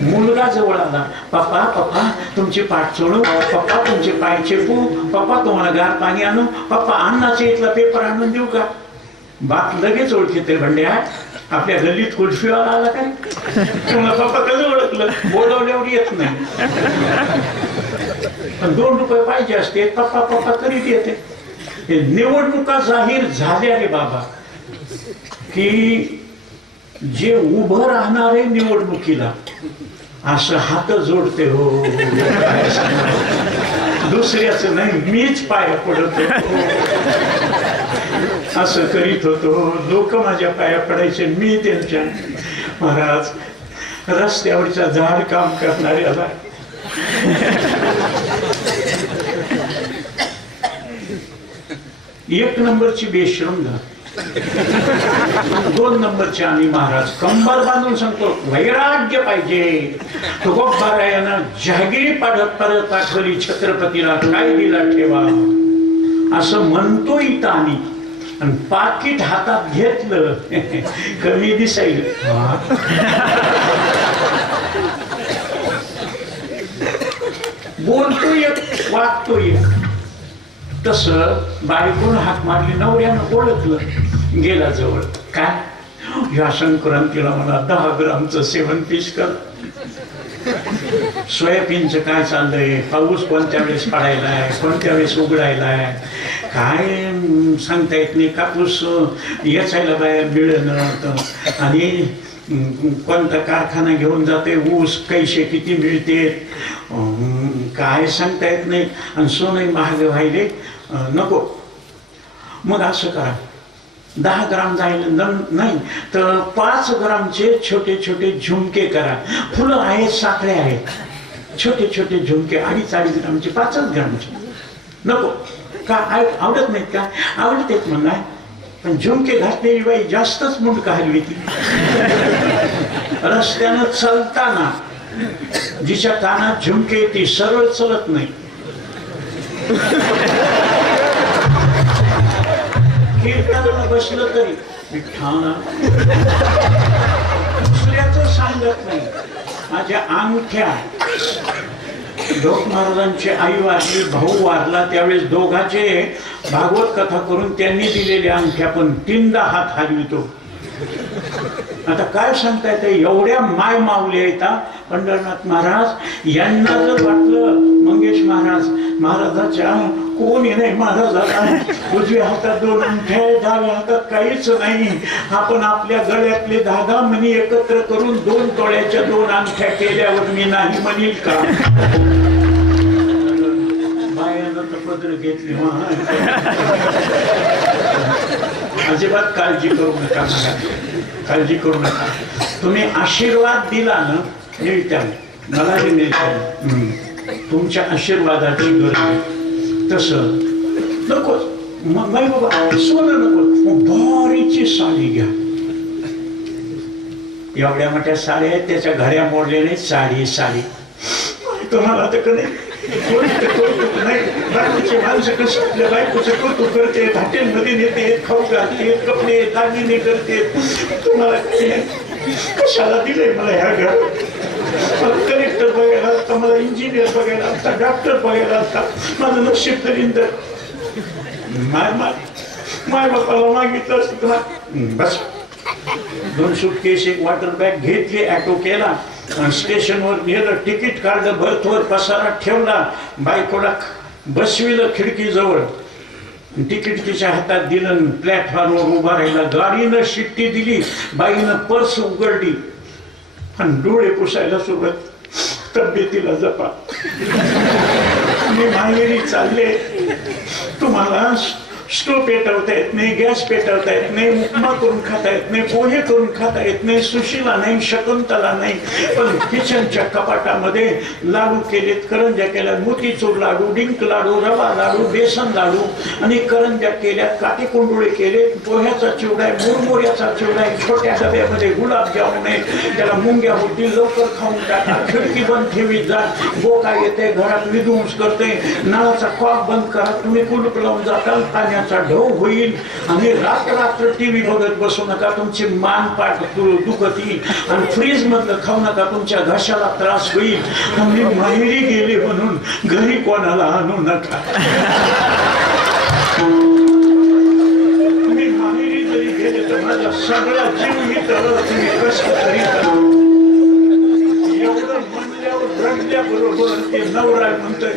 मुलगा जवळ आला, पप्पा पप्पा तुमचे पाठ सोडू, पप्पा तुमचे पाय चेपू, पप्पा तुम्हाला गार पाणी आणू, पप्पा अन्नाचे इथला पेपर आणून देऊ का. बाप लगेच ओळखते, भंड्या आपल्या गल्लीत कुल्फीवाला आला काय. तुम्हाला पप्पा कसं ओळखलं, बोलवल्यावर येत नाही. पण 2 रुपये पाहिजे असते, पप्पा पप्पा करीत येते. निवडणुका जाहीर झाल्या रे बाबा की जे उभं राहणार आहे निवडणुकीला असं हात जोडते. हो दुसऱ्याचं नाही, मीच पाया पडत होतो. असं करीत होतो. लोक माझ्या पाया पडायचे, मी त्यांच्या. महाराज रस्त्यावरच्या झाड काम करणाऱ्याला एक नंबरची बेशरम झाली. 2 नंबरचे आम्ही महाराज कंबर बांधून सांगतो वैराग्य पाहिजे. तुकोबारायानं जहागिरी पाडत परत आखली छत्रपतीला काय दिला ठेवा असं म्हणतो इथं आम्ही. आणि पाकिट हातात घेतलं कमी दिसाईल. बोलतो एक वागतो एक. तस बायकोन हाक मारली, नवऱ्यानं ओळखलं, गेला जवळ. काय या संक्रांतीला मला 10 ग्रामचं 7 पीस कर. सोयाबीनचं काय चाललंय, पाऊस कोणत्या वेळेस पडायलाय, कोणत्या वेळेस उघडायलाय काय सांगता येत नाही. कापूस याचायला बाहेर मिळणं आणि कोणता कारखाना घेऊन जाते, ऊस कैसे किती मिळते काय सांगता येत नाही. आणि सोनं महाग व्हायले नको. मग असं करा, 10 ग्राम जायला नाही तर 5 ग्रामचे छोटे छोटे झुमके करा. फुलं आहेत, साखळे आहेत, छोटे छोटे झुमके 2.5-2.5 ग्रामचे, 5 ग्रामचे नको का. आवडत नाहीत का. आवडतेत म्हणा, पण झुमके घातलेली बाई जास्तच मुंडका हलवी ती. रस्त्यानं चालताना जिच्या कानात झुमके ती सरळ चलत नाही. कीर्तनाला बसलं तरी विठ्ठला दुसऱ्याचं सांगत नाही. माझ्या अंगठ्या ढोक महाराजांची आई वारली, भाऊ वारला, त्यावेळेस दोघांचे भागवत कथा करून त्यांनी दिलेल्या अंगठ्या पण 3दा हात हलवितो. आता काय सांगता येतं, एवढ्या माय माऊल्या येतात. पंढरनाथ महाराज यांना जर वाटलं मंगेश महाराजाच्या कोणी नाही, महाराजाला उजव्या हातात 2 अंगठ्या, डाव्या हातात काहीच नाही, आपण आपल्या गळ्यातले धागा मणी एकत्र करून 2 तोळ्याच्या 2 अंगठ्या केल्यावर मी नाही म्हणील का. बायानं तर पदर घेतली. अजिबात काळजी करू नका, काळजी करू नका. तुम्ही आशीर्वाद दिला ना मिळत्या, मलाही मिळत्या. तुमच्या आशीर्वादाची गरज. तसं नको नाही बाबा, सोनं नको, भारीची साडी घ्या. एवढ्या मोठ्या साड्या आहेत, त्याच्या घड्या मोडले नाही. साडी तुम्हाला तर कडे नाही. बायकोचे माणसं कसं आपल्या बायकोचं कौतुक करते, हॉटेलमध्ये नेते, खाऊ घालते, कपडे दागिने करते. तुम्हाला कशाला दिलंय मला ह्या घरात. मला कलेक्टर बघायला असता, मला इंजिनियर बघायला असता, डॉक्टर बघायला असता. माझं नशीब तरी तर माय बापाला मागितलं असतं. बस 2 सूटकेस, 1 वॉटर बॅग घेतली, ऑटो केला, स्टेशनवर नेलं, तिकीट काढलं, बर्थवर पसारा ठेवला, बायकोला बसविलं खिडकीजवळ, तिकीट तिच्या हातात दिलं, प्लॅटफॉर्मवर उभा राहिला. गाडीनं शिट्टी दिली, बाईनं पर्स उघडली, आणि डोळे पुसायला सोबत तब्येतीला जपा. मी माहेरी चालले, तुम्हाला स्टोव पेटवता येत नाही, गॅस पेटवता येत नाही, उपमा करून खाता येत नाही, पोहे करून खाता येत नाही, सुशीला नाही, शकुंतला नाही, पण किचनच्या कपाटामध्ये लाडू केलेत, करंज्या केल्या, मोतीचूर लाडू, डिंक लाडू, रवा लाडू, बेसन लाडू आणि करंज्या केल्या, काटे कोंडुळे केले, पोह्याचा चिवडा आहे, मुरमुऱ्याचा चिवडा आहे, छोट्या डब्यामध्ये गुलाबजामुन आहे, त्याला मुंग्या होती, लवकर खाऊन टाका, खिडकी बंद ठेवी जा, बोका येते घरात विध्वंस करते, नळाचा कॉक बंद करा, तुम्ही कुलूप लावून जाताल, पाण्याचा ढोग होईल आणि रात्र टीव्ही बघत बसू नका, तुमची मान पाठ दुखती आणि फ्रीज मधलं खाऊ नका, तुमच्या घशाला त्रास होईल. तुम्ही माहेरी गेले म्हणून घरी कोणाला आणू नका. तुम्ही माहेरी जरी गेले तर माझा सगळा जीव मी तर तुम्ही कसं तरी करा. एवढं म्हणल्यावर रडल्याबरोबर ते नवरा म्हणतोय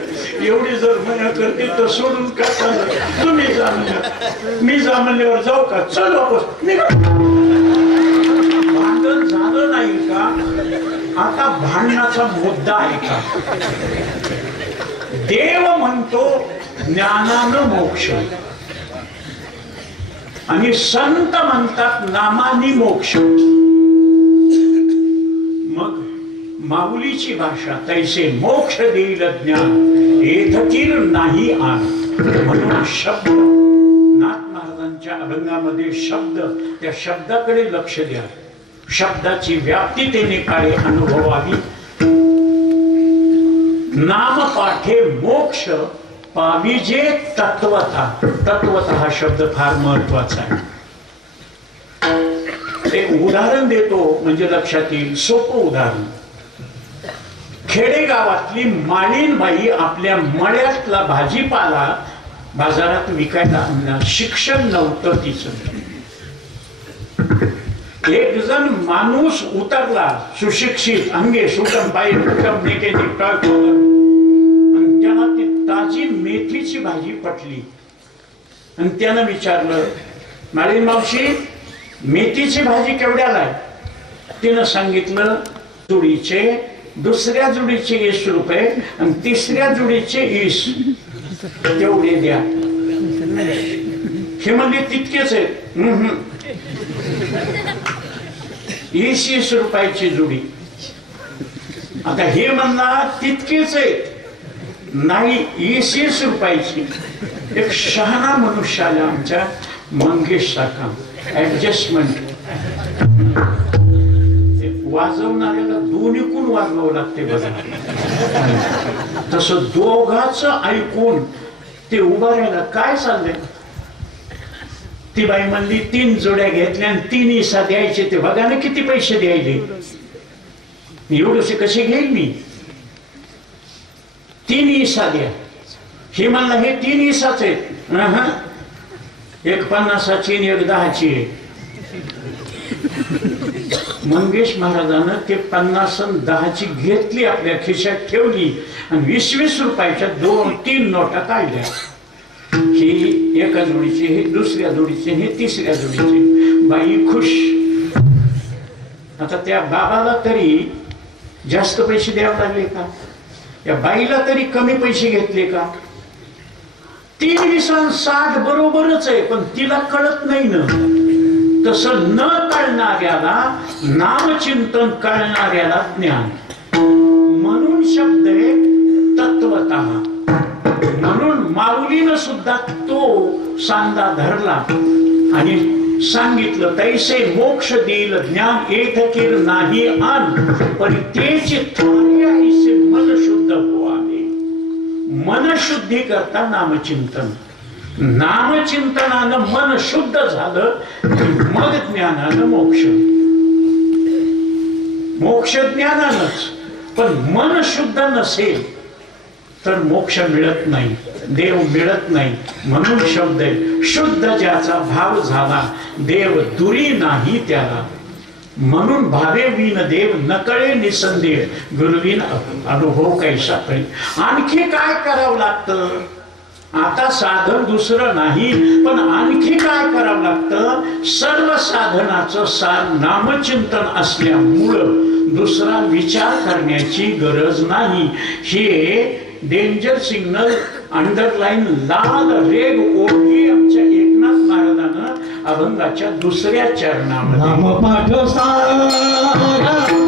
एवढी जर मया करते तर सोडून का चाललं, तुम्ही जा म्हणलं, मी जा म्हणल्यावर जाऊ का, चल वापस. भांडण झालं नाही का, आता भांडणाचा मुद्दा आहे का. देव म्हणतो ज्ञानानं मोक्ष आणि संत म्हणतात नामानी मोक्ष. मग माऊलीची भाषा तैसे मोक्ष देईल ज्ञान येथकीर नाही आन. म्हणून शब्द नाथ महाराजांच्या अभंगामध्ये शब्द, त्या शब्दाकडे लक्ष द्या. शब्दाची व्याप्ती तेने काळे अनुभवावी. नाम पाठे मोक्ष पाविजे तत्वता. तत्वता हा शब्द फार महत्वाचा आहे. एक उदाहरण देतो म्हणजे लक्षात येईल, सोपं उदाहरण. खेडेगावातली माळीनबाई आपल्या मळ्यातला भाजीपाला बाजारात विकायला आणणार. शिक्षण नव्हतं तिचं. एक जण माणूस उतरला, सुशिक्षित, अंगे सुटम पायी कुटम नेकेची टळक, आणि त्याला ती ताजी मेथीची भाजी पटली आणि त्यानं विचारलं, माळीन मावशी मेथीची भाजी केवढ्याला आहे? तिनं सांगितलं, जुडीचे, दुसऱ्या जुडीचे 20 रुपये आणि तिसऱ्या जुडीचे 20 तेवढे द्या. हे म्हणजे तितकेच आहेत. 20 रुपयाची जुडी. आता हे म्हणणार तितकेच आहेत, नाही 20 रुपयाची. एक शहाणा मनुष्य आला आमच्या मंगेश सारखा, ऍडजस्टमेंट. वाजवणाऱ्याला दोन्हीकून वाजवावं लागते बघा. तसं दोघाच ऐकून ते उभा राहिला, काय चाललंय. ती बाई म्हणली 3 जोड्या घेतल्या आणि 3 इसा द्यायचे. ते बघा ना किती पैसे द्यायले, एवढेसे कसे घेईल मी. 3 इसा द्या. हे म्हणला हे 3 इसाच आहेत. एक 50ची आणि एक 10ची आहे. मंगेश महाराजानं ते 50 आणि 10ची घेतली, आपल्या खिशात ठेवली आणि 20-20 रुपयाच्या 2-3 नोटा काढल्या. ही एका जोडीची, हे दुसऱ्या जोडीचे, हे तिसऱ्या जोडीचे. बाई खुश. आता त्या बाबाला तरी जास्त पैसे द्यावे लागले का, या बाईला तरी कमी पैसे घेतले का. 3-20-60 बरोबरच आहे, पण तिला कळत नाही ना. तसं न कळणाऱ्याला नामचिंतन, कळणाऱ्याला ज्ञान. म्हणून शब्द आहे तत्वतः. म्हणून माऊलीनं सुद्धा तो सांगा धरला आणि सांगितलं, तैसे मोक्ष देईल ज्ञान येथकीर नाही आन. परितेचे थारे ऐसे मन शुद्ध व्हावे. मनशुद्धी करता नामचिंतन. नामचिंतनानं मन शुद्ध झालं मग ज्ञानानं मोक्ष. मोक्ष ज्ञानानंच. पण मन शुद्ध नसेल तर मोक्ष मिळत नाही, देव मिळत नाही. म्हणून शब्द आहे, शुद्ध ज्याचा भाव झाला देव दुरी नाही त्याला. म्हणून भावे विन देव नकळे निसंदेह गुरुविन अनुभव कैसा कळी. आणखी काय करावं लागतं. आता साधन दुसरं नाही, पण आणखी काय करावं लागतं? सर्व साधनाचं सार नामचिंतन असल्यामुळं दुसरा विचार करण्याची गरज नाही. हे डेंजर सिग्नल अंडरलाईन लाल रेग ओढी आमच्या एकनाथ महाराजांनं अभंगाच्या दुसऱ्या चरणामध्ये नामपाठ सार, नामपाठ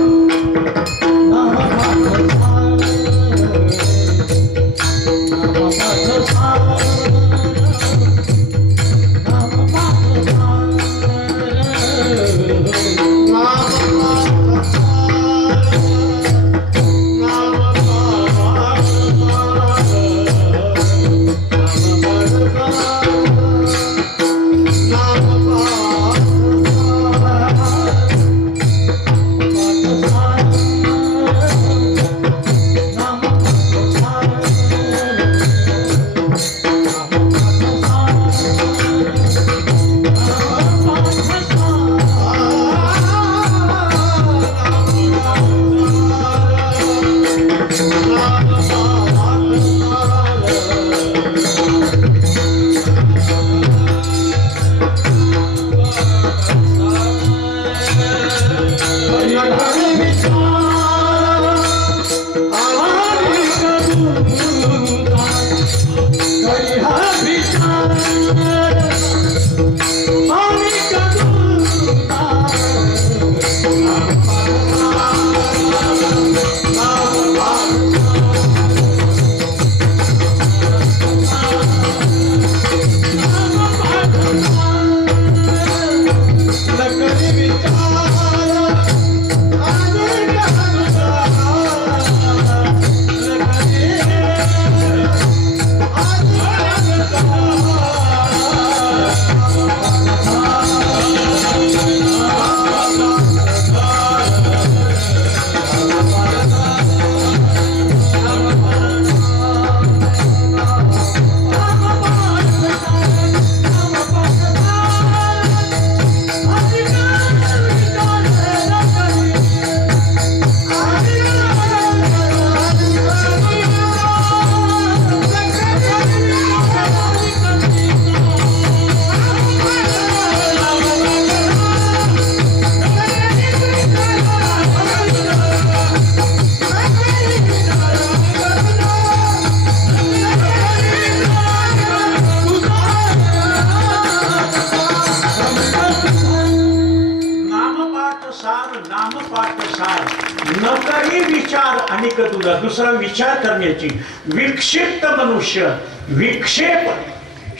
तुझा दुसरा विचार करण्याची विक्षिप्त मनुष्य विक्षेप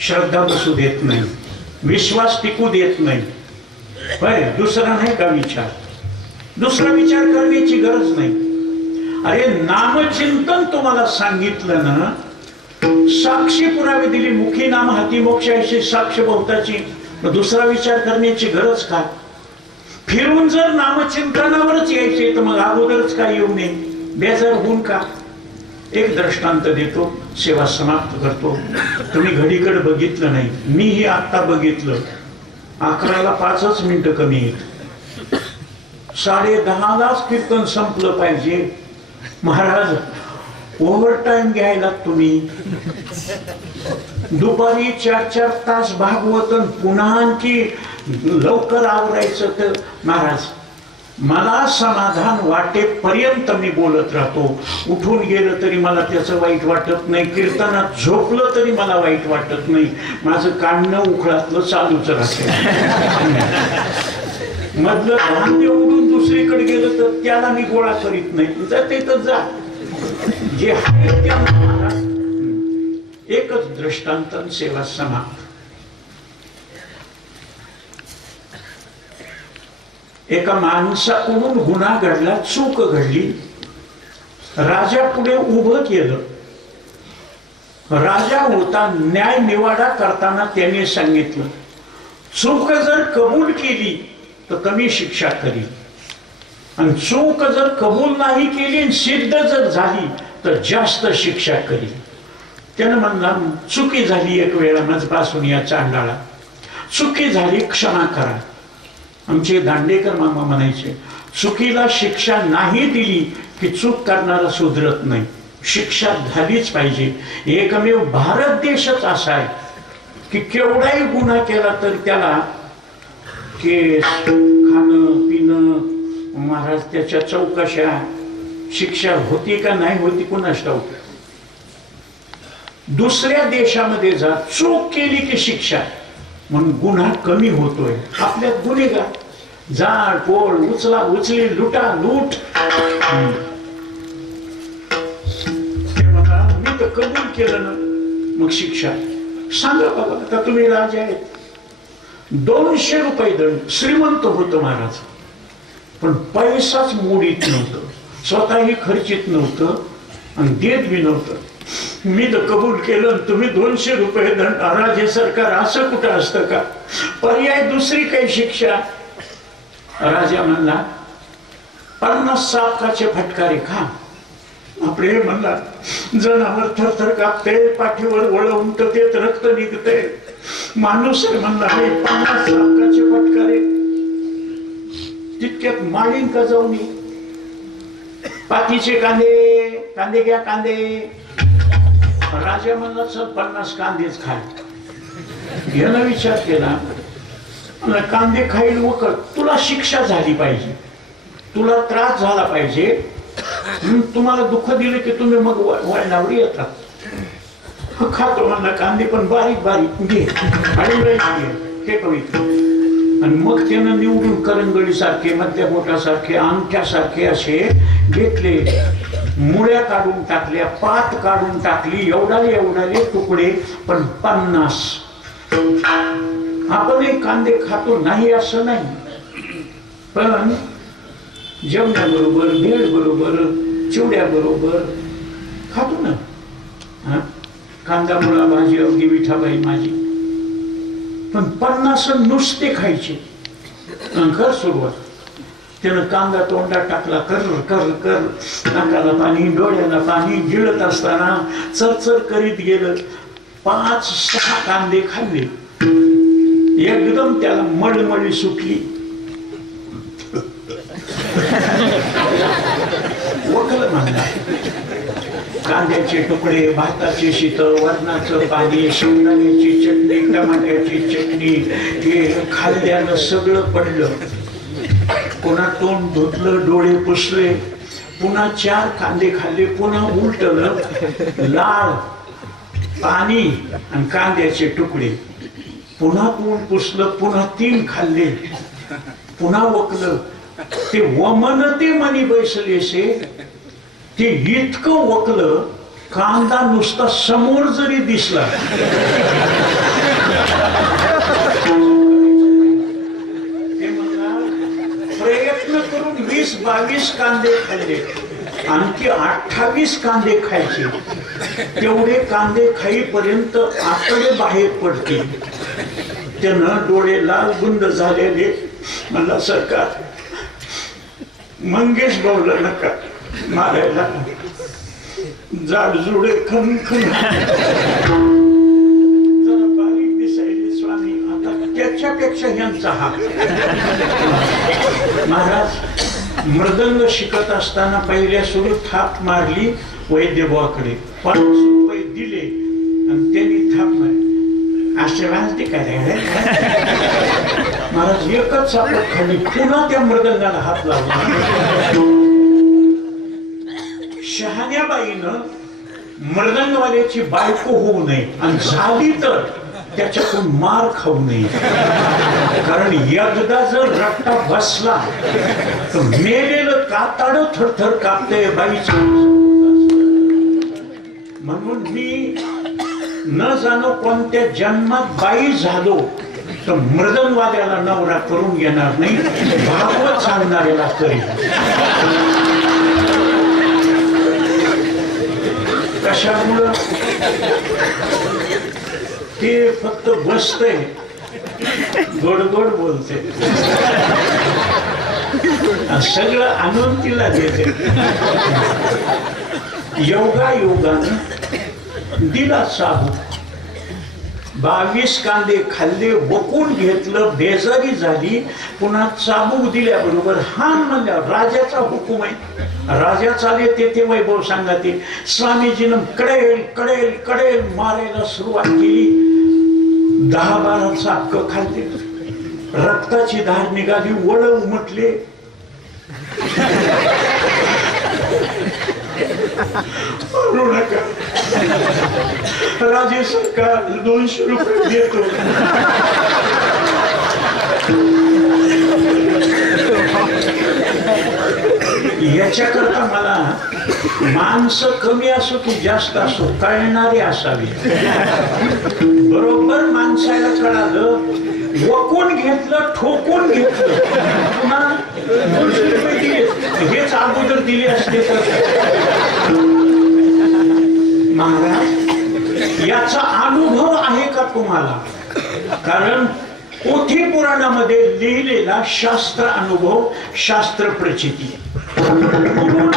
श्रद्धा बसू देत नाही, विश्वास टिकू देत नाही. दुसरा नाही का विचार? दुसरा विचार करण्याची गरज नाही. अरे नामचिंतन तुम्हाला सांगितलं ना, साक्षी पुरावे दिली, मुखी नाम हाती मोक्षाची साक्ष बहुताची. दुसरा विचार करण्याची गरज काय? फिरून जर नामचिंतनावरच यायचे तर मग अगोदरच काय येऊ नये? बेजार होऊन का? एक दृष्टांत देतो, सेवा समाप्त करतो. तुम्ही घडीकडे बघितलं नाही, मीही आता बघितलं. 11ला 5 मिनिटं कमी आहेत. 10:30लाच कीर्तन संपलं पाहिजे. महाराज ओव्हर टाइम घ्यायला तुम्ही दुपारी 4-4 तास भागवतन पुन्हा आणखी लवकर आवरायचं. तर महाराज मला समाधान वाटेपर्यंत मी बोलत राहतो. उठून गेलं तरी मला त्याचं वाईट वाटत नाही, कीर्तनात झोपलं तरी मला वाईट वाटत नाही. माझं काढणं उखळातलं चालूच राहते. मधलं धान्य उडून दुसरीकडे गेलं तर त्याला मी गोळा करीत नाही. जाते तर जा, जे आहे त्या महाराज. एकच दृष्टांत, सेवा समाप्त. एका माणसाकडून गुन्हा घडला, चूक घडली. राजा पुढे उभं केलं. राजा होता, न्याय निवाडा करताना त्याने सांगितलं, चूक जर कबूल केली तर कमी शिक्षा करी, आणि चूक जर कबूल नाही केली, सिद्ध जर झाली तर जास्त शिक्षा करी. त्यानं म्हणला, चुकी झाली एक वेळा माझपासून या चांडाळा, चुकी झाली, क्षमा करा. आमचे दांडेकर मामा म्हणायचे, चुकीला शिक्षा नाही दिली की चूक करणारा सुधरत नाही. शिक्षा झालीच पाहिजे. एकमेव भारत देशच असा आहे की केवढाही गुन्हा केला तर त्याला केस, खाणं पिणं, महाराज त्याच्या चौकशा, शिक्षा होती का नाही होती कुणास ठाऊक. दुसऱ्या देशामध्ये जा, चूक केली की शिक्षा, म्हणून गुन्हा कमी होतोय. आपल्यात गुन्हेगार जाळ पोळ, उचला उचली, लुटा लूट. मी तर कबूल केलं ना, मग शिक्षा सांगा बाबा. आता तुम्ही राजा आहेत, 200 रुपये दंड. श्रीमंत होतो महाराज, पण पैसाच मोडीत नव्हतं, स्वतःही खर्चित नव्हतं आणि देत बी नव्हतं. मी तर कबूल केलं, तुम्ही 200 रुपये दंड. राज्य सरकार असं कुठं असतं का? पर्याय दुसरी काही शिक्षा. राजा म्हणला 50 सापकाचे फटकारे खा. आपले म्हणला जनावर थरथर कापते, पाठीवर वळवून तेच रक्त निघते. माणूस म्हणला 50 सापकाचे फटकारे. तितक्यात माळीन का जाऊन पातीचे कांदे, कांदे घ्या कांदे. राजा म्हणला चल 50 कांदेच खाय. यानं विचार केला, कांदे खाईल वकर, तुला शिक्षा झाली पाहिजे, तुला त्रास झाला पाहिजे, तुम्हाला दुःख दिलं की तुम्ही मग वळणावर येतात. खातो म्हणला कांदे, पण बारीक बारीक घे आणि हे कवित. आणि मग त्यानं निवडून करंगळी सारखे, मध्य बोटासारखे, अंगठ्यासारखे असे घेतले, मुळ्या काढून टाकल्या, पात काढून टाकली, एवढाले तुकडे, पण 50. आपणही कांदे खातो नाही असं नाही, पण जेवणाबरोबर, भेळ बरोबर, चिवड्या बरोबर खातो ना. कांदा मुळा भाजी अगदी विठाबाई माझी, पण 50 नुसते खायचे. कर सुरुवात. त्यानं कांदा तोंडात टाकला, कर कर कर, नाकाला पाणी, डोळ्याला पाणी, गिळत असताना चरचर करीत गेलं. 5-6 कांदे खाल्ले, एकदम त्याला मळमळी सुटली. वखल म्हणला. कांद्याचे तुकडे, भाताचे शीतळ, वरणाचं पाणी, शेंगदाण्याची चटणी, टमाट्याची चटणी, हे खाल्ल्यानं सगळं पडलं. पुन्हा तोंड धुतलं, डोळे पुसले, पुन्हा 4 कांदे खाल्ले, पुन्हा उलटलं, लाळ, पाणी आणि कांद्याचे तुकडे, पुन्हा तोंड पुसलं, पुन्हा 3 खाल्ले, पुन्हा वकलं. ते वमन ते मनी बैसलेसे, ते इतकं वकलं, कांदा नुसता समोर जरी दिसला प्रयत्न करून 20-22 कांदे खाल्ले, आणखी 28 कांदे खायचे. तेवढे कांदे खाईपर्यंत आतडे बाहेर पडते. त्यानं डोळे लाल गुंद झालेले म्हणला, सरकार मंगेश भाऊला नका मारायला, जाडजुडे खनखन जरा बारीक दिसायले स्वामी, आता त्याच्यापेक्षा यांचा हात. महाराज मृदंग शिकत असताना पहिल्या सुरू थाप मारली वैद्यभावाकडे, 50 रुपये दिले आणि त्यांनी थाप मारली. आशीर्वाद ते काय महाराज एकच सापड खाली, पुन्हा त्या मृदंगाला हात लावला. शहाण्याबाईनं मृदंगवाल्याची बायको होऊ नये, आणि झाली तर त्याच्यातून मार खाऊ नये. कारण एकदा जर रट्टा बसला तर मेलेलं काताड थरथर कापते बाईचं. म्हणून मी न जाणो कोणत्या जन्मात बाई झालो तर मृदंगवाद्याला नवरा करून घेणार नाही, भागवत सांगणाऱ्याला करी. कशामुळं? ते फक्त बसतंय, गोड गोड बोलते, सगळं आणून तिला देते. योगायोगानं दिला साबू, 22 कांदे खाल्ले, वकून घेतलं, बेजारी झाली, पुन्हा चाबूक दिल्याबरोबर हान म्हणल्यावर राजाचा हुकूम आहे, राजा चाले तेथे वैभव सांगा ते स्वामीजीनं कडेल कडेल कडेल मारायला सुरुवात केली. 10-12 चापकं खाल्ले, रक्ताची धार निघाली, वळ उमटले. करू नका राजे, सरकार 200 रुपये देतो. याच्याकरता मला माणसं कमी असो की जास्त असो कळणारे असावी. बरोबर माणसाला कळालं, वकून घेतलं, ठोकून घेतलं, पुन्हा 200 रुपये दिले, हेच अगोदर दिले असते तर. महाराज, याचा अनुभव आहे का तुम्हाला? कारण पोथी पुराणामध्ये लिहिलेला शास्त्र अनुभव, शास्त्र प्रचिती, गुरुला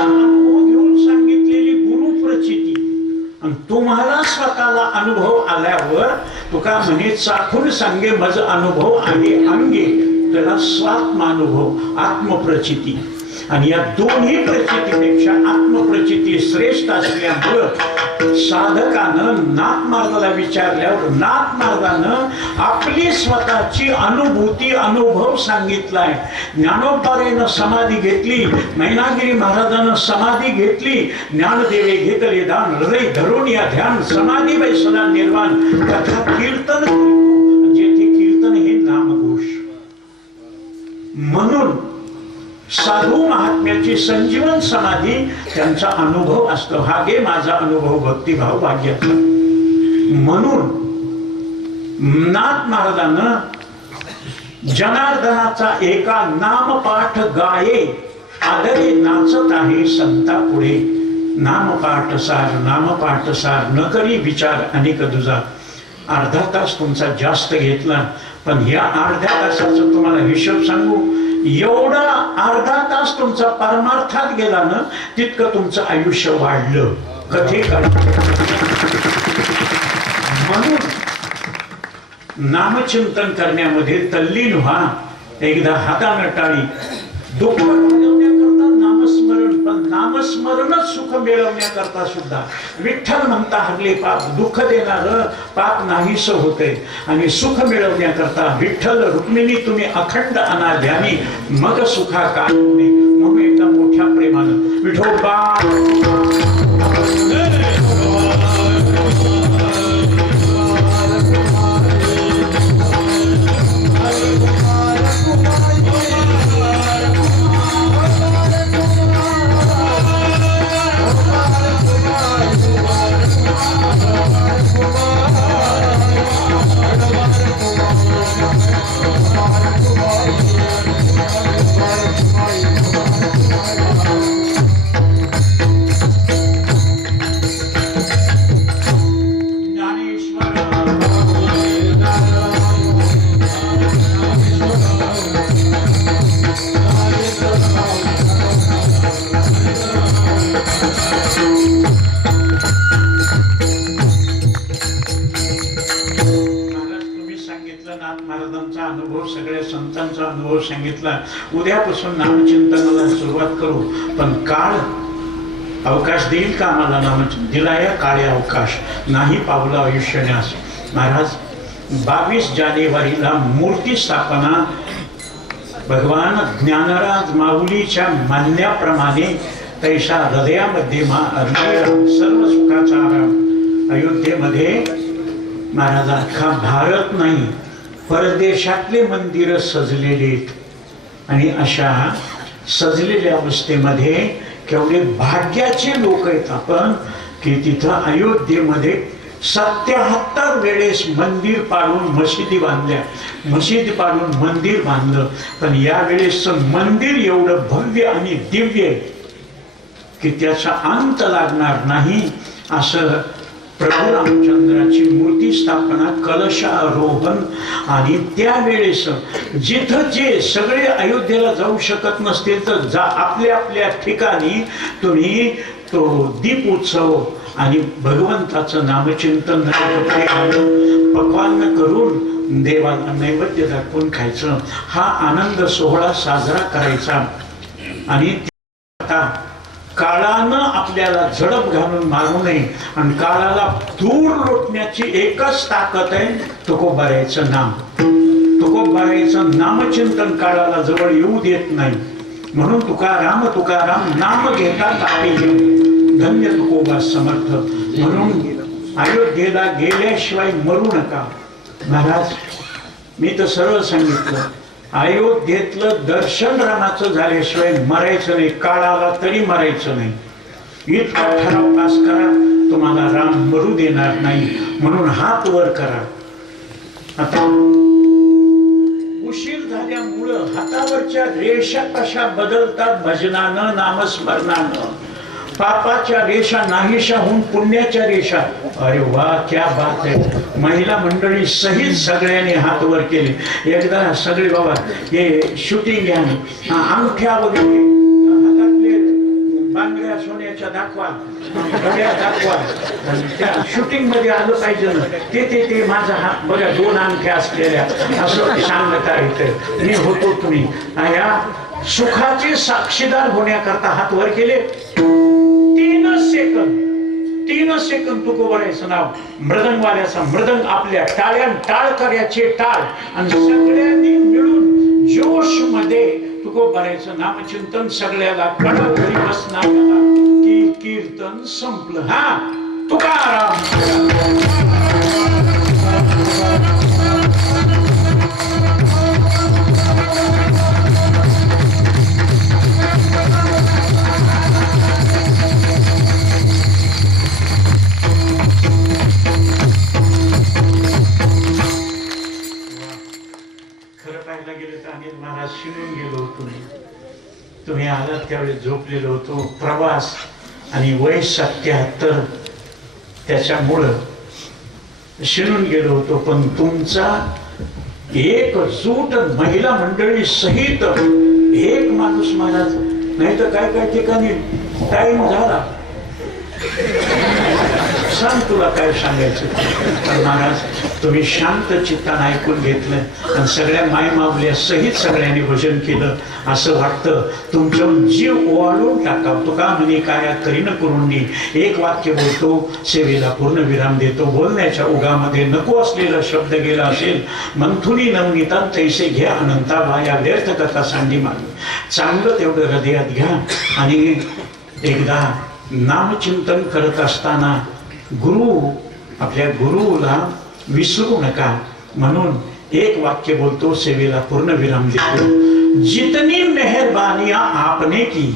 अनुभव घेऊन सांगितलेली गुरु प्रचिती, आणि तुम्हाला स्वतःला अनुभव आल्यावर तुका म्हणे चाखून सांगे मज अनुभव आहे अंगे, त्याला स्वात्मानुभव, आत्मप्रचिती. आणि या दोन्ही प्रचितीपेक्षा आत्मप्रचिती श्रेष्ठ असल्यामुळं साधकानं नाथमार्गाला विचारल्यावर नाथमार्गानं आपली स्वतःची अनुभूती, अनुभव सांगितलाय. ज्ञानोबारायनं समाधी घेतली, मैनागिरी महाराजानं समाधी घेतली, ज्ञानदेवे घेतले दान, हृदय धरून या ध्यान, समाधी बैसला निर्वाण, कथा कीर्तन, जेथे कीर्तन हे नामघोष. म्हणून साधू महात्म्याची संजीवन समाधी त्यांचा अनुभव असतो. हा गे माझा अनुभव भक्तिभाव भाग्यातला. म्हणून नाथ महाराजांना जनार्दनाचा एका नामपाठ गाये, आदरे नाचत आहे संता पुढे. नामपाठ सार न करी विचार अनेक दुजा. अर्धा तास तुमचा जास्त घेतला, पण या अर्ध्या तासाचा तुम्हाला हिशोब सांगू, एवढा अर्धा तास तुमचा परमार्थात गेला ना, तितकं तुमचं आयुष्य वाढलं कथेकडे. म्हणून नामचिंतन करण्यामध्ये तल्लीन व्हा. एकदा हातानं टाळी. दुःख मिळवण्याकरता नामस्मरण, पण नामस्मरणच सुख मिळवण्याकरता सुद्धा. विठ्ठल म्हणता हरले पाप, दुःख देणार पाप नाहीस होते, आणि सुख मिळवण्याकरता विठ्ठल रुक्मिणी तुम्ही अखंड अनाध्यानी, मग सुखा काय म्हणून एकदा मोठ्या प्रेमानं विठोबा अनुभव सांगितला. उद्यापासून नामचिंतनाला सुरुवात करू, पण काळ अवकाश देईल का आम्हाला? नामचिंतन दिला या काळे अवकाश नाही पावलं आयुष्यन्यास. महाराज 22 जानेवारीला मूर्ती स्थापना भगवान ज्ञानराज माऊलीच्या म्हणण्याप्रमाणे तैसा हृदयामध्ये सर्व सुखाचा आराम. अयोध्येमध्ये महाराज अख्खा भारत नाही, परदेशातले मंदिर सजलेले आहेत, आणि अशा सजलेल्या अवस्थेमध्ये केवढे भाग्याचे लोक आहेत आपण की तिथं अयोध्येमध्ये 77 वेळेस मंदिर पाडून मशिदी बांधल्या, मशिदी पाडून मंदिर बांधलं. पण या वेळेस मंदिर एवढं भव्य आणि दिव्य की त्याचा अंत लागणार नाही. असं प्रभू रामचंद्राची मूर्ती स्थापना, कलशारोहण. आणि त्यावेळेस जिथं जे सगळे अयोध्येला जाऊ शकत नसतील तर आपल्या आपल्या ठिकाणी तुम्ही तो दीप उत्सव आणि भगवंताचं नामचिंतन पक्वान्न करून देवाला नैवेद्य दाखवून खायचं, हा आनंद सोहळा साजरा करायचा. आणि आता काळानं आपल्याला झडप घालून मारू नये आणि काळाला दूर लोटण्याची एकच ताकद आहे, तुकोबारायचं नाम. तुकोबारायचं नामचिंतन काळाला जवळ येऊ देत नाही. म्हणून तुकाराम तुकाराम नाम घेतात आपले धन्य तुकोबा समर्थ. म्हणून अयोध्येला गेल्याशिवाय मरू नका. महाराज, मी तर सरळ सांगितलं, अयोध्येतलं दर्शन रामाचं झाल्याशिवाय मरायचं नाही, काळाला तरी मरायचं नाही. इतका ठराव पास करा, तुम्हाला राम मरू देणार नाही. म्हणून हात वर करा. आता उशीर झाल्यामुळं हातावरच्या रेषा कशा बदलतात भजनानं नामस्मरणानं. पापाच्या रेषा नाहीशा होऊन पुण्याच्या रेषा. अरे वा, क्या बात आहे. महिला मंडळी सहित सगळ्यांनी हात वर केले. एकदा सगळे बाबा हे शूटिंग घ्या, अंगठ्या वगैरे हातातले बांगड्या सोन्याच्या दाखवा, घड्या दाखवा. त्या शूटिंग मध्ये आलं पाहिजे ना. ते माझा हात बघा, 2 अंगठ्या असलेल्या, असं सांगता येतं. मी होतो, तुम्ही या सुखाचे साक्षीदार होण्याकरता हात वर केले. 3 सेकंद तुकोबारायचं नाव. मृदंगवाल्याचा मृदंग, आपल्या टाळ्यां टाळकऱ्याचे टाळ, आणि सगळ्यांनी मिळून जोश मध्ये तुकोबारायचं नामचिंतन. सगळ्याला कळलं घरी बसणार की कीर्तन संपलं. हा, तुकाराम. महाराज शिरून गेलो होतो. तुम्ही आलात त्यावेळेस झोपलेलो होतो. प्रवास आणि वय 77, त्याच्यामुळं शिरून गेलो होतो. पण तुमचा एकजूट महिला मंडळी सहित एक माणूस महाराज, नाही तर काय काय ठिकाणी टाइम झाला. सांग तुला काय सांगायचं. पण महाराज, तुम्ही शांत चित्तानं ऐकून घेतलं आणि सगळ्या मायमावल्या सहित सगळ्यांनी भजन केलं. असं वाटतं तुमच्यावर जीव ओवाळून टाकावं. तुका म्हणे काय करीन करून एक वाक्य बोलतो, सेवेला पूर्ण विराम देतो. बोलण्याच्या ओघामध्ये नको असलेला शब्द गेला असेल, मंथुनी नवनीता तैसे घ्या अनंता वाया व्यर्थ कथा सांडी मागे. चांगलं तेवढं हृदयात घ्या. आणि एकदा नामचिंतन करत असताना आपल्या गुरुला विसरू नका. म्हणून एक वाक्य बोलतो, सेवेला पूर्ण विराम देतो. जितनी मेहरबानियां आपने की,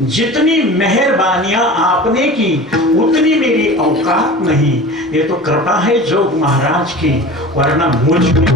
जितनी मेहरबानियां आपने की, उतनी मेरी औकात नहीं. ये तो कृपा है जोग महाराज की, वरना मुझ में